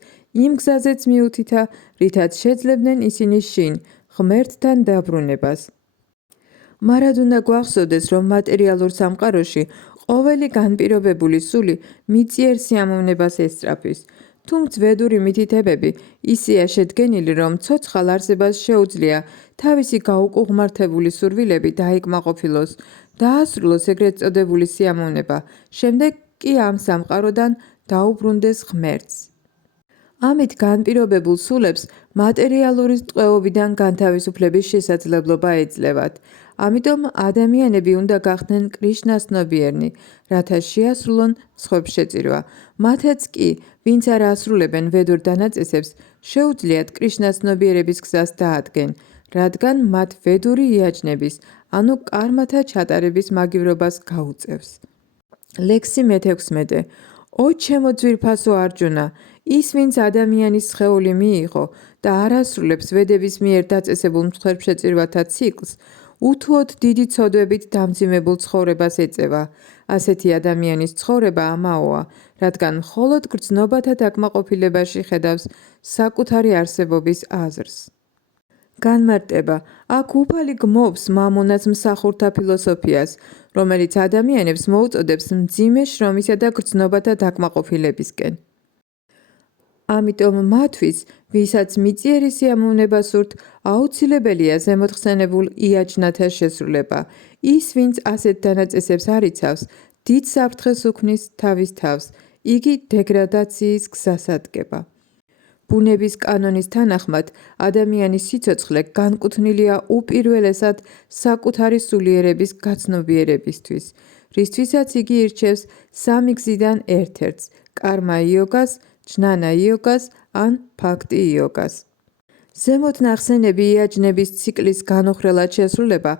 იმ გზაზეც მიუთითა, რითაც შეძლებდნენ ისინი შინ ღმერთთან დაბრუნებას. მარად უნდა გვახსოვდეს, რომ მატერიალურ სამყაროში ყოველი განპირობებული სული მიწიერ სიამოვნებას ესწრაფვის. თუმცა ვედური მითითებები ისეა შედგენილი, რომ ცოცხალ არსებას შეუძლია თავისი გაუკუღმართებული სურვილები დაიკმაყოფილოს, დაასრულოს ეგრეთ წოდებული სიამოვნება, შემდეგ კი ამ სამყაროდან დაუბრუნდეს ღმერთს. ამით განპირობებულ სულებს მატერიალური ტყვეობიდან განთავისუფლების შესაძლებლობა ეძლევათ. ამიტომ ადამიანები უნდა გახდნენ კრიშნას ცნობიერნი, რათა შეასრულონ მსხვერპლშეწირვა. მათაც კი, ვინც არ ასრულებენ ვედურ დანაწესებს, შეუძლიათ კრიშნას ცნობიერების გზას დაადგენ, რადგან მათ ვედური იაჯნების, ანუ კარმათა ჩატარების მაგივრობას გაუწევს. ლექსი მე-16. ო ჩემო ძვირფასო არჯუნა, ის ვინც ადამიანის სხეული მიიღო და არ ასრულებს ვედების მიერ დაწესებულ მსხვერპლშეწირვათა ციკლს, უთუოდ დიდი ცოდვებით დამძიმებულ ცხოვრებას ეწევა. ასეთი ადამიანის ცხოვრება ამაოა, რადგან მხოლოდ გრძნობათა დაკმაყოფილებაში ხედავს საკუთარი არსებობის აზრს. განმარტება. აქ უფალი გმობს მამონას მსახურთა ფილოსოფიას, რომელიც ადამიანებს მოუწოდებს მძიმე შრომისა და გრძნობათა დაკმაყოფილებისკენ. ამიტომ მათთვის, ვისაც მიწიერი სიამოვნება სურთ, აუცილებელია ზემოთხსენებულ იაჯნათა შესრულება. ის, ვინც ასეთ დანაწესებს არ იცავს, დიდ საფრთხეს უქმნის თავის თავს, იგი დეგრადაციის გზას ადგება. ბუნების კანონის თანახმად, ადამიანის სიცოცხლე განკუთვნილია უპირველესად საკუთარი სულიერების გაცნობიერებისთვის, რისთვისაც იგი ირჩევს სამი გზიდან ერთ-ერთს: კარმა იოგას, ჯნანა იოგას ან ბჰაქტი იოგას. ზემოთ ნახსენები იაჯნების ციკლის განუხრელად შესრულება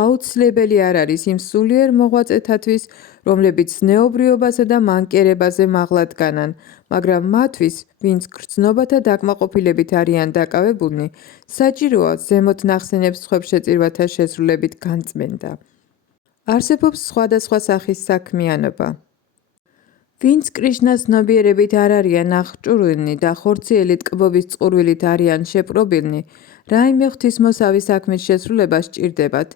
აუცილებელი არ არის იმ სულიერ მოღვაწეთათვის, რომლებიც ზნეობრიობასა და მანკიერებაზე მაღლა დგანან, მაგრამ მათთვის, ვინც გრძნობათა დაკმაყოფილებით არიან დაკავებულნი, საჭიროა ზემოთ ნახსენებს სხვებშეწირვათა შესრულებით განწმენდა. არსებობს სხვადასხვა სახის საქმიანობა. ვინც კრიშნას ცნობიერებით არ არიან აღჭურვილნი და ხორციელი ტკბობის წყურვილით არიან შეპყრობილნი, რაიმე ღვთისმოსავი საქმის შესრულება სჭირდებათ.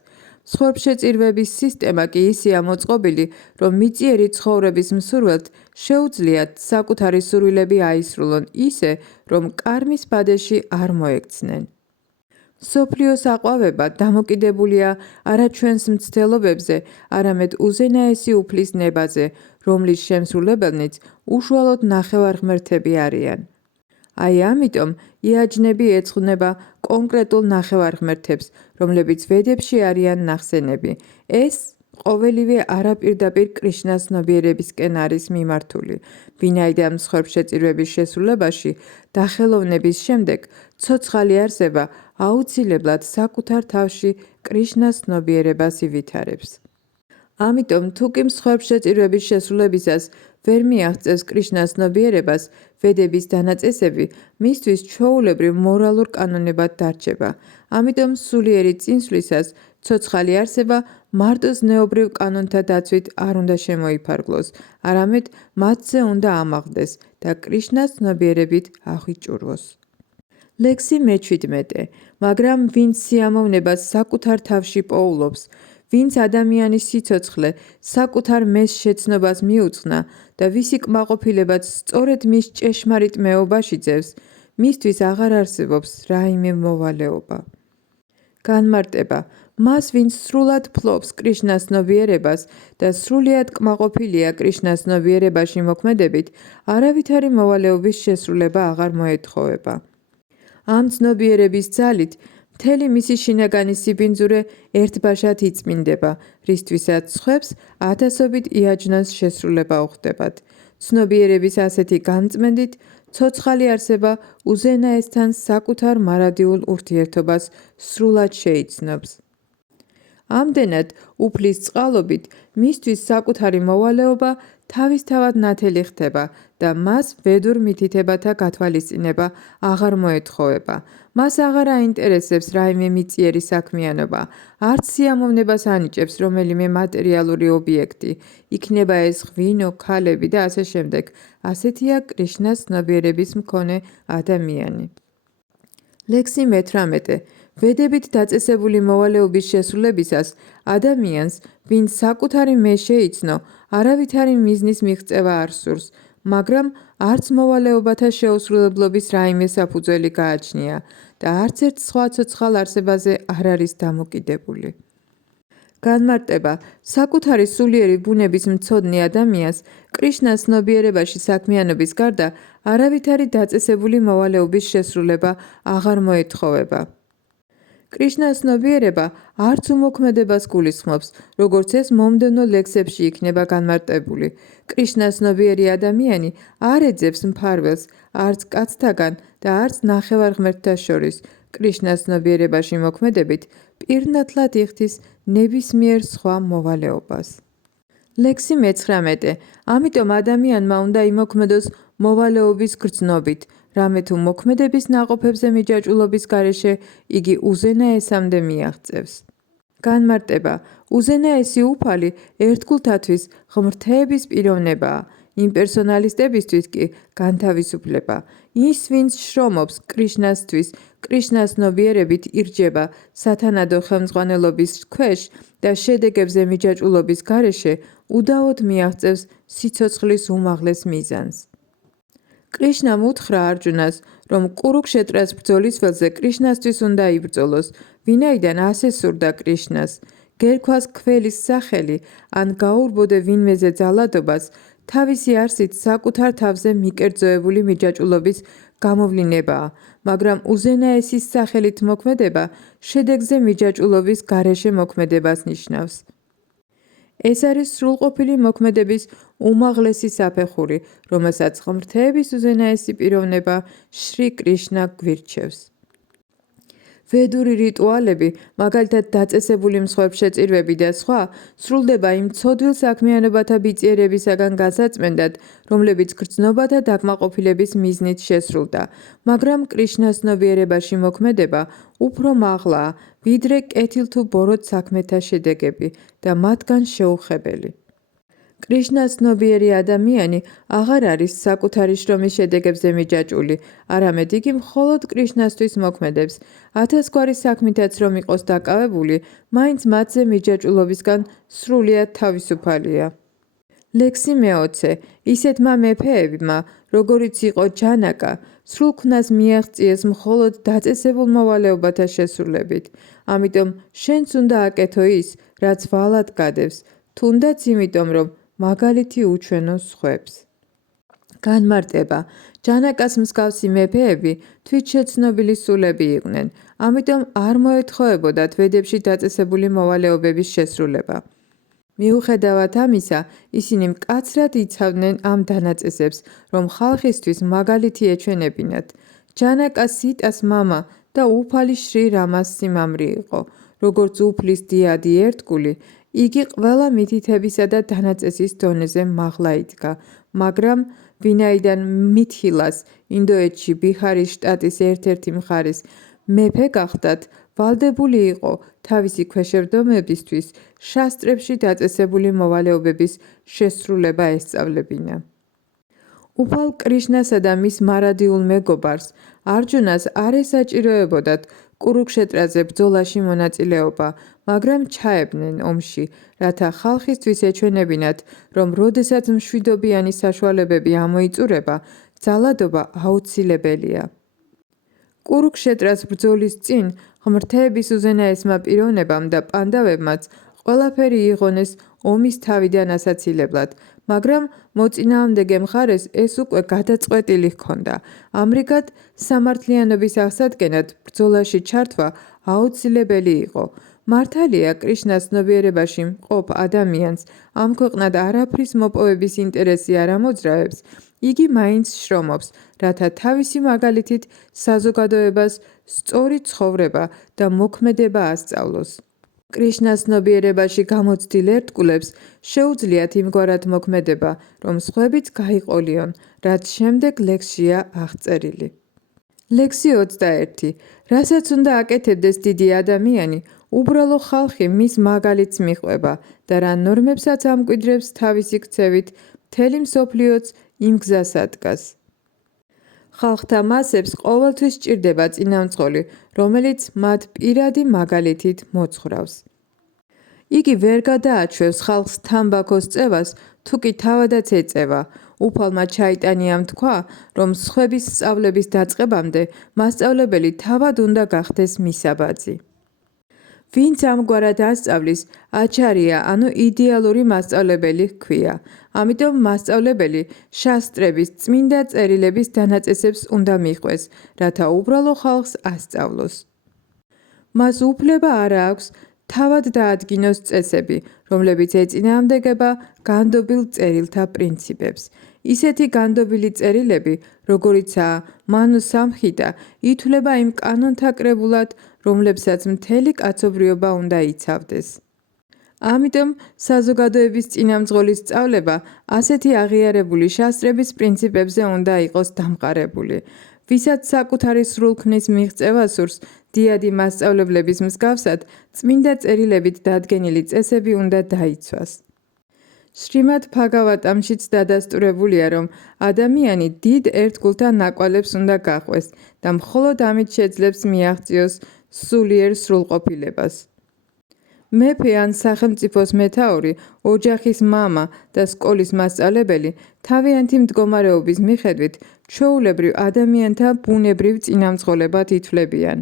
სხვებშეწირვების სისტემა კი ისეა მოწყობილი, რომ მიწიერი ცხოვრების მსურველთ შეუძლიათ საკუთარი სურვილები აისრულონ ისე, რომ კარმის ბადეში არ მოექცნენ. მსოფლიოს აყვავება დამოკიდებულია არა ჩვენს მცდელობებზე, არამედ უზენაესი უფლის ნებაზე, რომლის შემსრულებელნიც უშუალოდ ნახევარღმერთები არიან. აი ამიტომ იაჯნები ეძღვნება კონკრეტულ ნახევარღმერთებს, რომლებიც ვედებში არიან ნახსენები. ეს ყოველივე არაპირდაპირ კრიშნას ცნობიერებისკენ არის მიმართული, ვინაიდან მსხვერპლშეწირვების შესრულებაში დახელოვნების შემდეგ ცოცხალი არსება აუცილებლად საკუთარ თავში კრიშნას ცნობიერებას ივითარებს. ამიტომ თუ კი მსხვერპლშეწირვების შესრულებისას ვერ მიაღწევს კრიშნას ცნობიერებას, ვედების დანაწესები მისთვის ჩვეულებრივ მორალურ კანონებად დარჩება. ამიტომ სულიერი წინსვლისას ცოცხალი არსება მარტო ზნეობრივ კანონთა დაცვით არ უნდა შემოიფარგლოს, არამედ მათზე უნდა ამაღლდეს და კრიშნას ცნობიერებით აღვიჭურვოს. ლექსი მე-17. მაგრამ ვინც სიამოვნებას საკუთარ თავში პოულობს, ვინც ადამიანის სიცოცხლე საკუთარ მეს შეცნობას მიუძღვნა და ვისი კმაყოფილებაც სწორედ მის ჭეშმარიტ მეობაში ძევს, მისთვის აღარ არსებობს რაიმე მოვალეობა. განმარტება. მას, ვინც სრულად ფლობს კრიშნას ცნობიერებას და სრულიად კმაყოფილია კრიშნას ცნობიერებაში მოქმედებით, არავითარი მოვალეობის შესრულება აღარ მოეთხოვება. ამ ცნობიერების ძალით მთელი მისი შინაგანი სიბინძურე ერთბაშად იწმინდება, რისთვისაც სხვებს ათასობით იაჯნას შესრულება უხდებათ. ცნობიერების ასეთი განწმენდით, ცოცხალი არსება უზენაესთან საკუთარ მარადიულ ურთიერთობას სრულად შეიცნობს. ამდენად, უფლის წყალობით, მისთვის საკუთარი მოვალეობა თავისთავად ნათელი ხდება და მას ვედურ მითითებათა გათვალისწინება აღარ მოეთხოვება. მას აღარ აინტერესებს რაიმე მიწიერი საქმიანობა, არც სიამოვნებას ანიჭებს რომელიმე მატერიალური ობიექტი, იქნება ეს ღვინო, ქალები და ასე შემდეგ. ასეთია კრიშნას ცნობიერების მქონე ადამიანი. ლექსი მე-18. ვედებით დაწესებული მოვალეობის შესრულებისას ადამიანს, ვინც საკუთარი მე შეიცნო, არავითარი მიზნის მიღწევა არ სურს, მაგრამ არც მოვალეობათა შეუსრულებლობის რაიმე საფუძველი გააჩნია და არც ერთ სხვა ცოცხალ არსებაზე არ არის დამოკიდებული. განმარტება. საკუთარი სულიერი ბუნების მცოდნე ადამიანს კრიშნას ცნობიერებაში საქმიანობის გარდა არავითარი დაწესებული მოვალეობის შესრულება აღარ მოეთხოვება. კრიშნას ცნობიერება არც უმოქმედებას გულისხმობს, როგორც ეს მომდევნო ლექსებში იქნება განმარტებული. კრიშნას ცნობიერი ადამიანი არ ეძებს მფარველს, არც კაცთაგან და არც ნახევარღმერთთა შორის კრიშნას ცნობიერებაში მოქმედებით პირნათლად იხდის ნებისმიერ სხვა მოვალეობას. ლექსი 19. ამიტომ ადამიანმა უნდა იმოქმედოს მოვალეობის გრძნობით, რამე თუ მოქმედების ნაყოფებზე მიჯაჭვულობის გარეშე იგი უზენაესამდე მიაღწევს. განმარტება. უზენაესი უფალი ერთგულთათვის ღმრთების პიროვნებაა, იმპერსონალისტებისთვის კი განთავისუფლება. ის, ვინც შრომობს კრიშნასთვის, კრიშნას ცნობიერებით ირჯება სათანადო ხელმძღვანელობის ქვეშ და შედეგებზე მიჯაჭვულობის გარეშე უდავოდ მიაღწევს სიცოცხლის უმაღლეს მიზანს. კრიშნამ უთხრა არჯუნას, რომ კურუქშეტრას ბრძოლის ველზე კრიშნასთვის უნდა იბრძოლოს, ვინაიდან ასე სურდა კრიშნას. გერქვას ქველის სახელი ან გაურბოდე ვინმეზე ძალადობას, თავისი არსით საკუთარ თავზე მიკერძოებული მიჯაჭვულობის გამოვლინებაა, მაგრამ უზენაესის სახელით მოქმედება შედეგზე მიჯაჭვულობის გარეშე მოქმედებას ნიშნავს. ეს არის სრულყოფილი მოქმედების უმაღლესი საფეხური, რომელსაც ღმრთების უზენაესი პიროვნება შრი კრიშნა გვირჩევს. ვედური რიტუალები, მაგალითად დაწესებული მსხვერპლშეწირვები და სხვა, სრულდება იმ ცოდვილ საქმიანობათა ბიწიერებისაგან გასაწმენდად, რომლებიც გრძნობა და დაკმაყოფილების მიზნით შესრულდა, მაგრამ კრიშნას ცნობიერებაში მოქმედება უფრო მაღლაა, ვიდრე კეთილ თუ ბოროტ საქმეთა შედეგები და მათგან შეუხებელი. კრიშნას ცნობიერი ადამიანი აღარ არის საკუთარი შრომის შედეგებზე მიჯაჭვული, არამედ იგი მხოლოდ კრიშნასთვის მოქმედებს, ათასგვარი საქმითაც რომ იყოს დაკავებული, მაინც მათზე მიჯაჭვულობისგან სრულიად თავისუფალია. ლექსი 20. ისეთმა მეფეებმა, როგორიც იყო ჯანაკა, სრულ ქნას მიაღწიეს მხოლოდ დაწესებულ მოვალეობათა შესრულებით, ამიტომ შენც უნდა აკეთო ის, რაც ვალად გადევს, თუნდაც იმიტომ, რომ მაგალითი უჩვენოს სხვებს. განმარტება. ჯანაკას მსგავსი მეფეები თვითშეცნობილი სულები იყვნენ, ამიტომ არ მოეთხოვებოდათ ვედებში დაწესებული მოვალეობების შესრულება. მიუხედავად ამისა, ისინი მკაცრად იცავდნენ ამ დანაწესებს, რომ ხალხისთვის მაგალითი ეჩვენებინათ. ჯანაკა სიტას მამა და უფალი შრი რამას სიმამრი იყო, როგორც უფლის დიადი ერთგული, იგი ყველა მითითებისა და დანაწესის დონეზე მაღლა იდგა, მაგრამ ვინაიდან მითილას ინდოეთში ბიჰარის შტატის ერთ-ერთი მხარის მეფე გახდათ, ვალდებული იყო თავისი ქვეშევრდომებისთვის შასტრებში დაწესებული მოვალეობების შესრულება ესწავლებინა. უფალ კრიშნასა და მის მარადიულ მეგობარს არჯუნას არ ესაჭიროებოდათ კურუქშეტრაზე ბრძოლაში მონაწილეობა, მაგრამ ჩაებდნენ ომში, რათა ხალხისთვის ეჩვენებინათ, რომ როდესაც მშვიდობიანი საშუალებები ამოიწურება, ძალადობა აუცილებელია. კურუქშეტრას ბრძოლის წინ ღმრთების უზენაესმა პიროვნებამ და პანდავებმაც ყველაფერი იღონეს ომის თავიდან ასაცილებლად, მაგრამ მოწინააღმდეგე მხარეს ეს უკვე გადაწყვეტილი ჰქონდა. ამრიგად, სამართლიანობის აღსადგენად ბრძოლაში ჩართვა აუცილებელი იყო. მართალია, კრიშნას ცნობიერებაში მყოფ ადამიანს ამ ქვეყნად არაფრის მოპოვების ინტერესი არ ამოძრავებს, იგი მაინც შრომობს, რათა თავისი მაგალითით საზოგადოებას სწორი ცხოვრება და მოქმედება ასწავლოს. კრიშნას ცნობიერებაში გამოცდილ ერთგულებს შეუძლიათ იმგვარად მოქმედება, რომ სხვებიც გაიყოლიონ, რაც შემდეგ ლექსშია აღწერილი. ლექსი 21. რასაც უნდა აკეთებდეს დიდი ადამიანი, უბრალო ხალხი მის მაგალითს მიყვება და რა ნორმებსაც ამკვიდრებს თავისი ქცევით, მთელი მსოფლიოც იმ გზას ადგას. ხალხთა მასებს ყოველთვის სჭირდება წინამძღოლი, რომელიც მათ პირადი მაგალითით მოძღვრავს. იგი ვერ გადააჩვევს ხალხს თამბაქოს წევას, თუ კი თავადაც ეწევა. უფალმა ჩაიტანიამ თქვა, რომ სხვების სწავლების დაწყებამდე მასწავლებელი თავად უნდა გახდეს მისაბაძი. ვინც ამგვარად ასწავლის, აჩარია, ანუ იდეალური მასწავლებელი ჰქვია. ამიტომ მასწავლებელი შასტრების წმინდა წერილების დანაწესებს უნდა მიყვეს, რათა უბრალო ხალხს ასწავლოს. მას უფლება არ აქვს თავად დაადგინოს წესები, რომლებიც ეწინააღმდეგება განდობილ წერილთა პრინციპებს. ისეთი განდობილი წერილები, როგორიცაა მანუ სამხიტა, ითვლება იმ კანონთა კრებულად, რომლებსაც მთელი კაცობრიობა უნდა იცავდეს. ამიტომ საზოგადოების წინამძღოლის სწავლება ასეთი აღიარებული შასტრების პრინციპებზე უნდა იყოს დამყარებული. ვისაც საკუთარი სრულქმნის მიღწევა სურს, დიადი მასწავლებლების მსგავსად, წმინდა წერილებით დადგენილი წესები უნდა დაიცვას. შრიმად ბჰაგავატამშიც დადასტურებულია, რომ ადამიანი დიდ ერთგულთა ნაკვალებს უნდა გაყვეს და მხოლოდ ამით შეძლებს მიაღწიოს სულიერ სრულყოფილებას. მეფე ან სახელმწიფოს მეთაური, ოჯახის მამა და სკოლის მასწავლებელი თავიანთი მდგომარეობის მიხედვით ჩვეულებრივ ადამიანთა ბუნებრივ წინამძღოლებად ითვლებიან.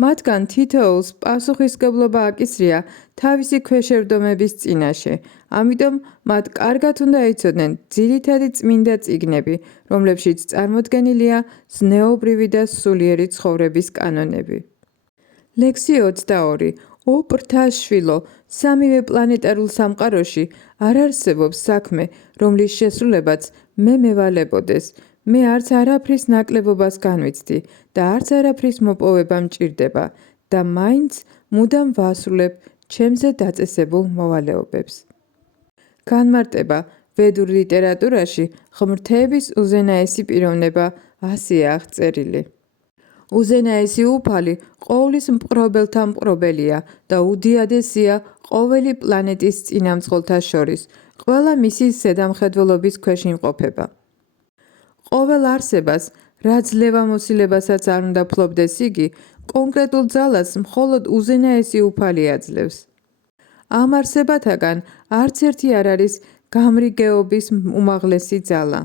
მათგან თითოეულს პასუხისმგებლობა აკისრია თავისი ქვეშევრდომების წინაშე, ამიტომ მათ კარგად უნდა იცოდნენ ძირითადი წმინდა წიგნები, რომლებშიც წარმოდგენილია ზნეობრივი და სულიერი ცხოვრების კანონები. ლექსი 22. ო ბრთაშვილო, სამივე პლანეტარულ სამყაროში არ არსებობს საქმე, რომლის შესრულებაც მე მევალებოდეს. მე არც არაფრის ნაკლებობას განვიცდი და არც არაფრის მოპოვება მჭირდება და მაინც მუდამ ვასრულებ ჩემზე დაწესებულ მოვალეობებს. განმარტება ვედურ ლიტერატურაში ღმრთების უზენაესი პიროვნება ასეა აღწერილი. უზენაესი უფალი ყოვლის მპყრობელთა მპყრობელია და უდიადესია ყოველი პლანეტის წინამძღოლთა შორის, ყველა მისი ზედამხედველობის ქვეშ იმყოფება. ყოველ არსებას, რაც ლევამოსილებასაც არ უნდა ფლობდეს იგი, კონკრეტულ ძალას მხოლოდ უზენაესი უფალი აძლევს. ამ არსებათაგან არც ერთი არ არის გამრიგეობის უმაღლესი ძალა.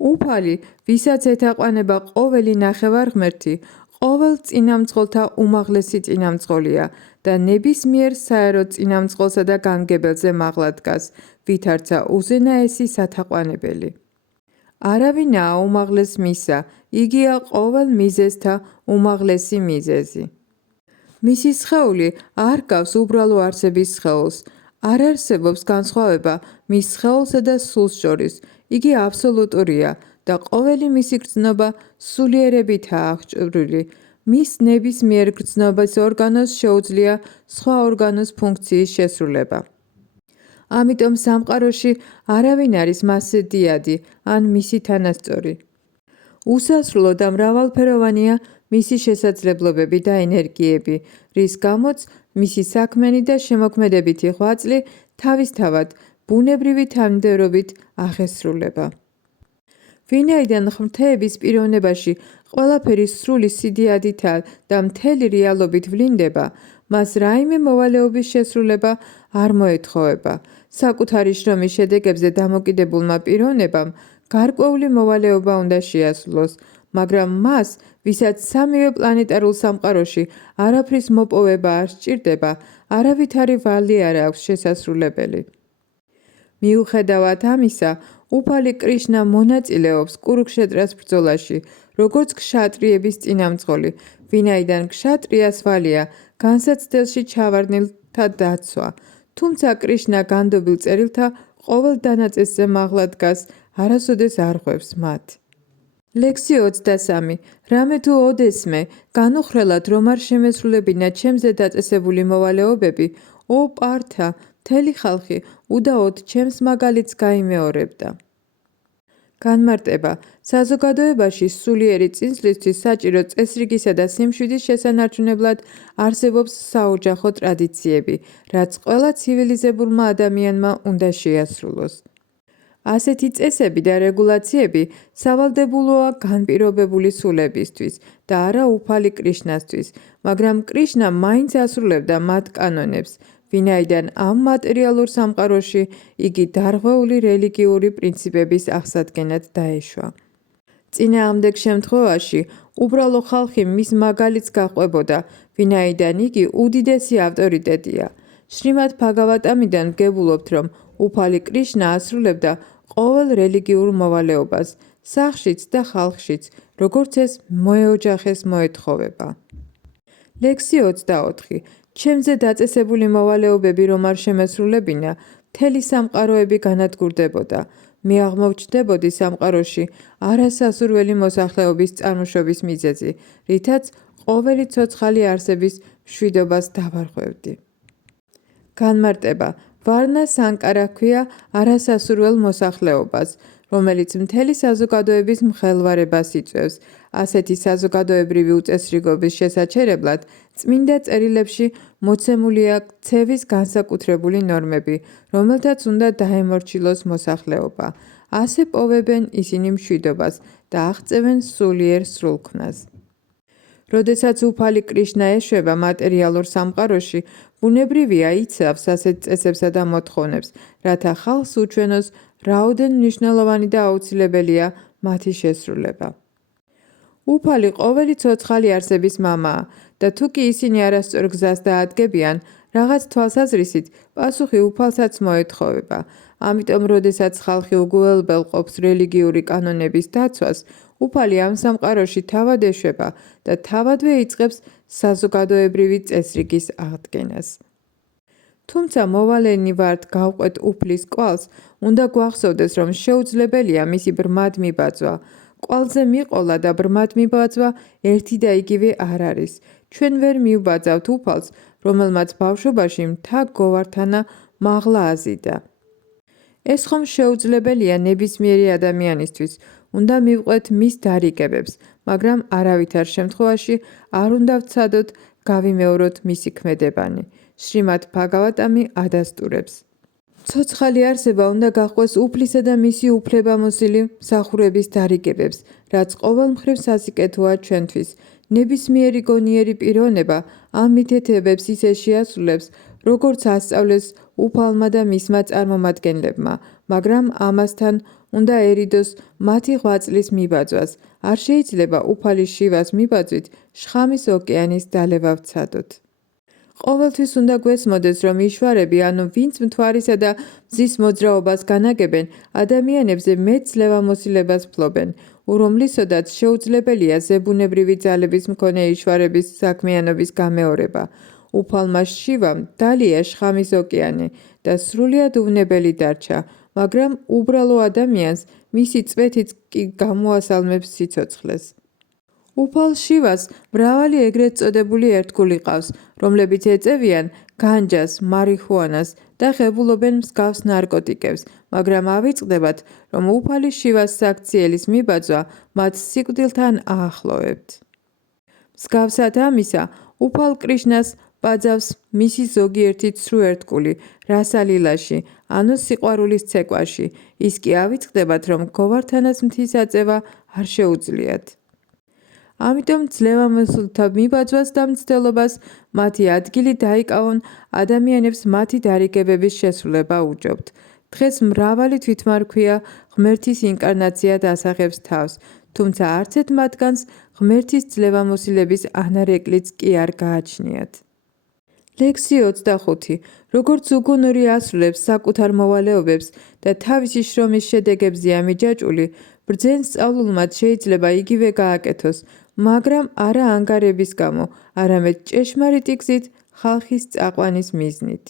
უფალი, ვისაც ეთაყვანება ყოველი ნახევარღმერთი, ყოველ წინამძღოლთა უმაღლესი წინამძღოლია და ნებისმიერ საერო წინამძღოლსა და განგებელზე მაღლა დგას, ვითარცა უზენაესი სათაყვანებელი. არავინაა უმაღლეს მისა, იგია ყოველ მიზეზთა უმაღლესი მიზეზი. მისი სხეული არ გავს უბრალო არსების სხეულს, არ არსებობს განსხვავება მის სხეულსა და სულს შორის, იგი აბსოლუტურია და ყოველი მისი გრძნობა სულიერებითაა აღჭურვილი. მის ნებისმიერ გრძნობის ორგანოს შეუძლია სხვა ორგანოს ფუნქციის შესრულება. ამიტომ სამყაროში არავინ არის მასზე დიადი ან მისი თანასწორი. უსასრულო და მრავალფეროვანია მისი შესაძლებლობები და ენერგიები, რის გამოც მისი საქმენი და შემოქმედებითი ღვაწლი თავისთავად ბუნებრივი თანმიმდევრობით აღესრულება. ვინაიდან ღმრთების პიროვნებაში ყველაფერი სრული სიდიადითა და მთელი რეალობით ვლინდება, მას რაიმე მოვალეობის შესრულება არ მოეთხოვება. საკუთარი შრომის შედეგებზე დამოკიდებულმა პიროვნებამ გარკვეული მოვალეობა უნდა შეასრულოს, მაგრამ მას, ვისაც სამივე პლანეტარულ სამყაროში არაფრის მოპოვება არ სჭირდება, არავითარი ვალი არ აქვს შესასრულებელი. მიუხედავად ამისა, უფალი კრიშნა მონაწილეობს კურუქშეტრას ბრძოლაში, როგორც ქშატრიების წინამძღოლი, ვინაიდან ქშატრიას ვალია განსაცდელში ჩავარდნილთა დაცვა, თუმცა კრიშნა განდობილ წერილთა ყოველ დანაწესზე მაღლა დგას, არასოდეს არ ღვევს მათ. ლექსი 23. რამე თუ ოდესმე, განუხრელად რომ არ შემესრულებინა ჩემზე დაწესებული მოვალეობები, ო პართა, მთელი ხალხი უდაოდ ჩემს მაგალითს გაიმეორებდა. განმარტება საზოგადოებაში სულიერი წინსვლისთვის საჭირო წესრიგისა და სიმშვიდის შესანარჩუნებლად არსებობს საოჯახო ტრადიციები, რაც ყველა ცივილიზებულმა ადამიანმა უნდა შეასრულოს. ასეთი წესები და რეგულაციები სავალდებულოა განპირობებული სულებისთვის და არა უფალი კრიშნასთვის, მაგრამ კრიშნა მაინც ასრულებდა მათ კანონებს, ვინაიდან ამ მატერიალურ სამყაროში იგი დარღვეული რელიგიური პრინციპების აღსადგენად დაეშვა. წინააღმდეგ შემთხვევაში უბრალო ხალხი მის მაგალითს გაყვებოდა, ვინაიდან იგი უდიდესი ავტორიტეტია. შრიმად ბჰაგავატამიდან ვგებულობთ, რომ უფალი კრიშნა ასრულებდა ყოველ რელიგიურ მოვალეობას, სახლშიც და ხალხშიც, როგორც ეს მოეოჯახეს მოეთხოვება. ლექსი 24. ჩემზე დაწესებული მოვალეობები რომ არ შემესრულებინა, მთელი სამყაროები განადგურდებოდა. მე აღმოჩნდებოდი სამყაროში არასასურველი მოსახლეობის წარმოშობის მიზეზი, რითაც ყოველი ცოცხალი არსების მშვიდობას დავარღვევდი. განმარტება: ვარნა სანკარა ჰქვია არასასურველ მოსახლეობას, რომელიც მთელი საზოგადოების მხელვარებას იწვევს. ასეთი საზოგადოებრივი უწესრიგობის შესაჩერებლად წმინდა წერილებში მოცემულია ქცევის განსაკუთრებული ნორმები, რომელთაც უნდა დაემორჩილოს მოსახლეობა. ასე პოვებენ ისინი მშვიდობას და აღწევენ სულიერ სრულქმნას. როდესაც უფალი კრიშნა ეშვება მატერიალურ სამყაროში, ბუნებრივია იცავს ასეთ წესებსა და მოთხოვნებს, რათა ხალხს უჩვენოს რაოდენ მნიშვნელოვანი და აუცილებელია მათი შესრულება. უფალი ყოველი ცოცხალი არსების მამაა და თუ კი ისინი არასწორ გზას დაადგებიან, რაღაც თვალსაზრისით პასუხი უფალსაც მოეთხოვება. ამიტომ, როდესაც ხალხი უგუელბელყოფს რელიგიური კანონების დაცვას, უფალი ამ სამყაროში თავად ეშვება და თავადვე იწყებს საზოგადოებრივი წესრიგის აღდგენას. თუმცა მოვალენი ვართ გავყვეთ უფლის კვალს, უნდა გვახსოვდეს, რომ შეუძლებელია მისი ბრმად მიბაძვა. კვალზე მიყოლა და ბრმად მიბაძვა ერთი და იგივე არ არის. ჩვენ ვერ მივბაძავთ უფალს, რომელმაც ბავშვობაში მთა გოვართანა მაღლა აზიდა. ეს ხომ შეუძლებელია ნებისმიერი ადამიანისთვის, უნდა მივყვეთ მის დარიგებებს, მაგრამ არავითარ შემთხვევაში არ უნდა ვცადოთ გავიმეოროთ მისი ქმედებანი. შრიმად ბჰაგავატამი ადასტურებს. ცოცხალი არსება უნდა გაჰყვეს უფლისა და მისი უფლებამოსილი მსახურების დარიგებებს, რაც ყოველ მხრივ სასიკეთოა ჩვენთვის. ნებისმიერი გონიერი პიროვნება ამ მითითებებს ისე შეასრულებს, როგორც ასწავლეს უფალმა და მისმა წარმომადგენლებმა, მაგრამ ამასთან უნდა ერიდოს მათი ღვაწლის მიბაძვას. არ შეიძლება უფალის შივას მიბაძვით შხამის ოკეანის დალევა ვცადოთ. ყოველთვის უნდა გვესმოდეს, რომ იშვარები, ანუ ვინც მთვარისა და მზის მოძრაობას განაგებენ, ადამიანებზე მეტ ძლევამოსილებას ფლობენ. ურომლისოდაც შეუძლებელია ზებუნებრივი ძალების მქონე იშვარების საქმიანობის გამეორება. უფალმა შივამ დალია შხამის ოკეანე და სრულიად უვნებელი დარჩა, მაგრამ უბრალო ადამიანს მისი წვეთით კი გამოასალმებს სიცოცხლეს. უფალ შივას მრავალი ეგრეთ წოდებული ერთგული ყავს, რომლებიც ეწევიან განჯას, მარიხუანას და ღებულობენ მსგავს ნარკოტიკებს, მაგრამ ავიწყდებათ, რომ უფალი შივას საქციელის მიბაძვა მათ სიკვდილთან აახლოვებთ. მსგავსად ამისა, უფალ კრიშნას ბაძავს მისი ზოგიერთი ცრუ ერთგული რასალილაში, ანუ სიყვარულის ცეკვაში. ის კი ავიწყდებათ, რომ გოვართანას მთის არ შეუძლიათ. ამიტომ ძლევამოსილთა მიბაძვას და მცდელობას მათი ადგილი დაიკავონ ადამიანებს მათი დარიგებების შესრულება უჯობთ. დღეს მრავალი თვითმარქვია ღმერთის ინკარნაციად ასახებს თავს, თუმცა არც ერთ მათგანს ღმერთის ძლევამოსილების ანარეკლიც კი არ გააჩნიათ. ლექსი 25. როგორც უგუნური ასრულებს საკუთარ მოვალეობებს და თავისი შრომის შედეგებზეა მიჯაჭვული, ბრძენ სწავლულმაც შეიძლება იგივე გააკეთოს, მაგრამ არა ანგარების გამო, არამედ ჭეშმარიტი გზით ხალხის წაყვანის მიზნით.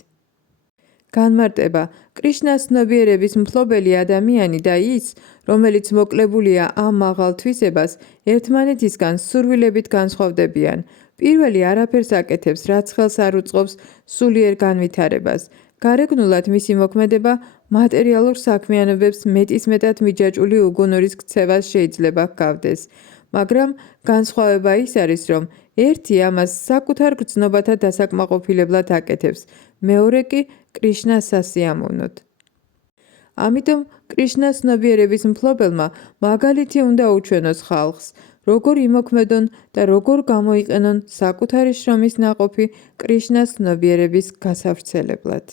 განმარტება: კრიშნას ცნობიერების მფლობელი ადამიანი და ის, რომელიც მოკლებულია ამ მაღალ თვისებას, ერთმანეთისგან სურვილებით განსხვავდებიან. პირველი არაფერს აკეთებს, რაც ხელს არ უწყობს სულიერ განვითარებას. გარეგნულად მისი მოქმედება მატერიალურ საქმიანობებს მეტისმეტად მიჯაჭვული უგუნურის ქცევას შეიძლება ჰგავდეს. მაგრამ განსხვავება ის არის, რომ ერთი ამას საკუთარ გრძნობათა დასაკმაყოფილებლად აკეთებს, მეორე კი კრიშნას სასიამოვნოდ. ამიტომ კრიშნას ცნობიერების მფლობელმა მაგალითი უნდა უჩვენოს ხალხს, როგორ იმოქმედონ და როგორ გამოიყენონ საკუთარი შრომის ნაყოფი კრიშნას ცნობიერების გასავრცელებლად.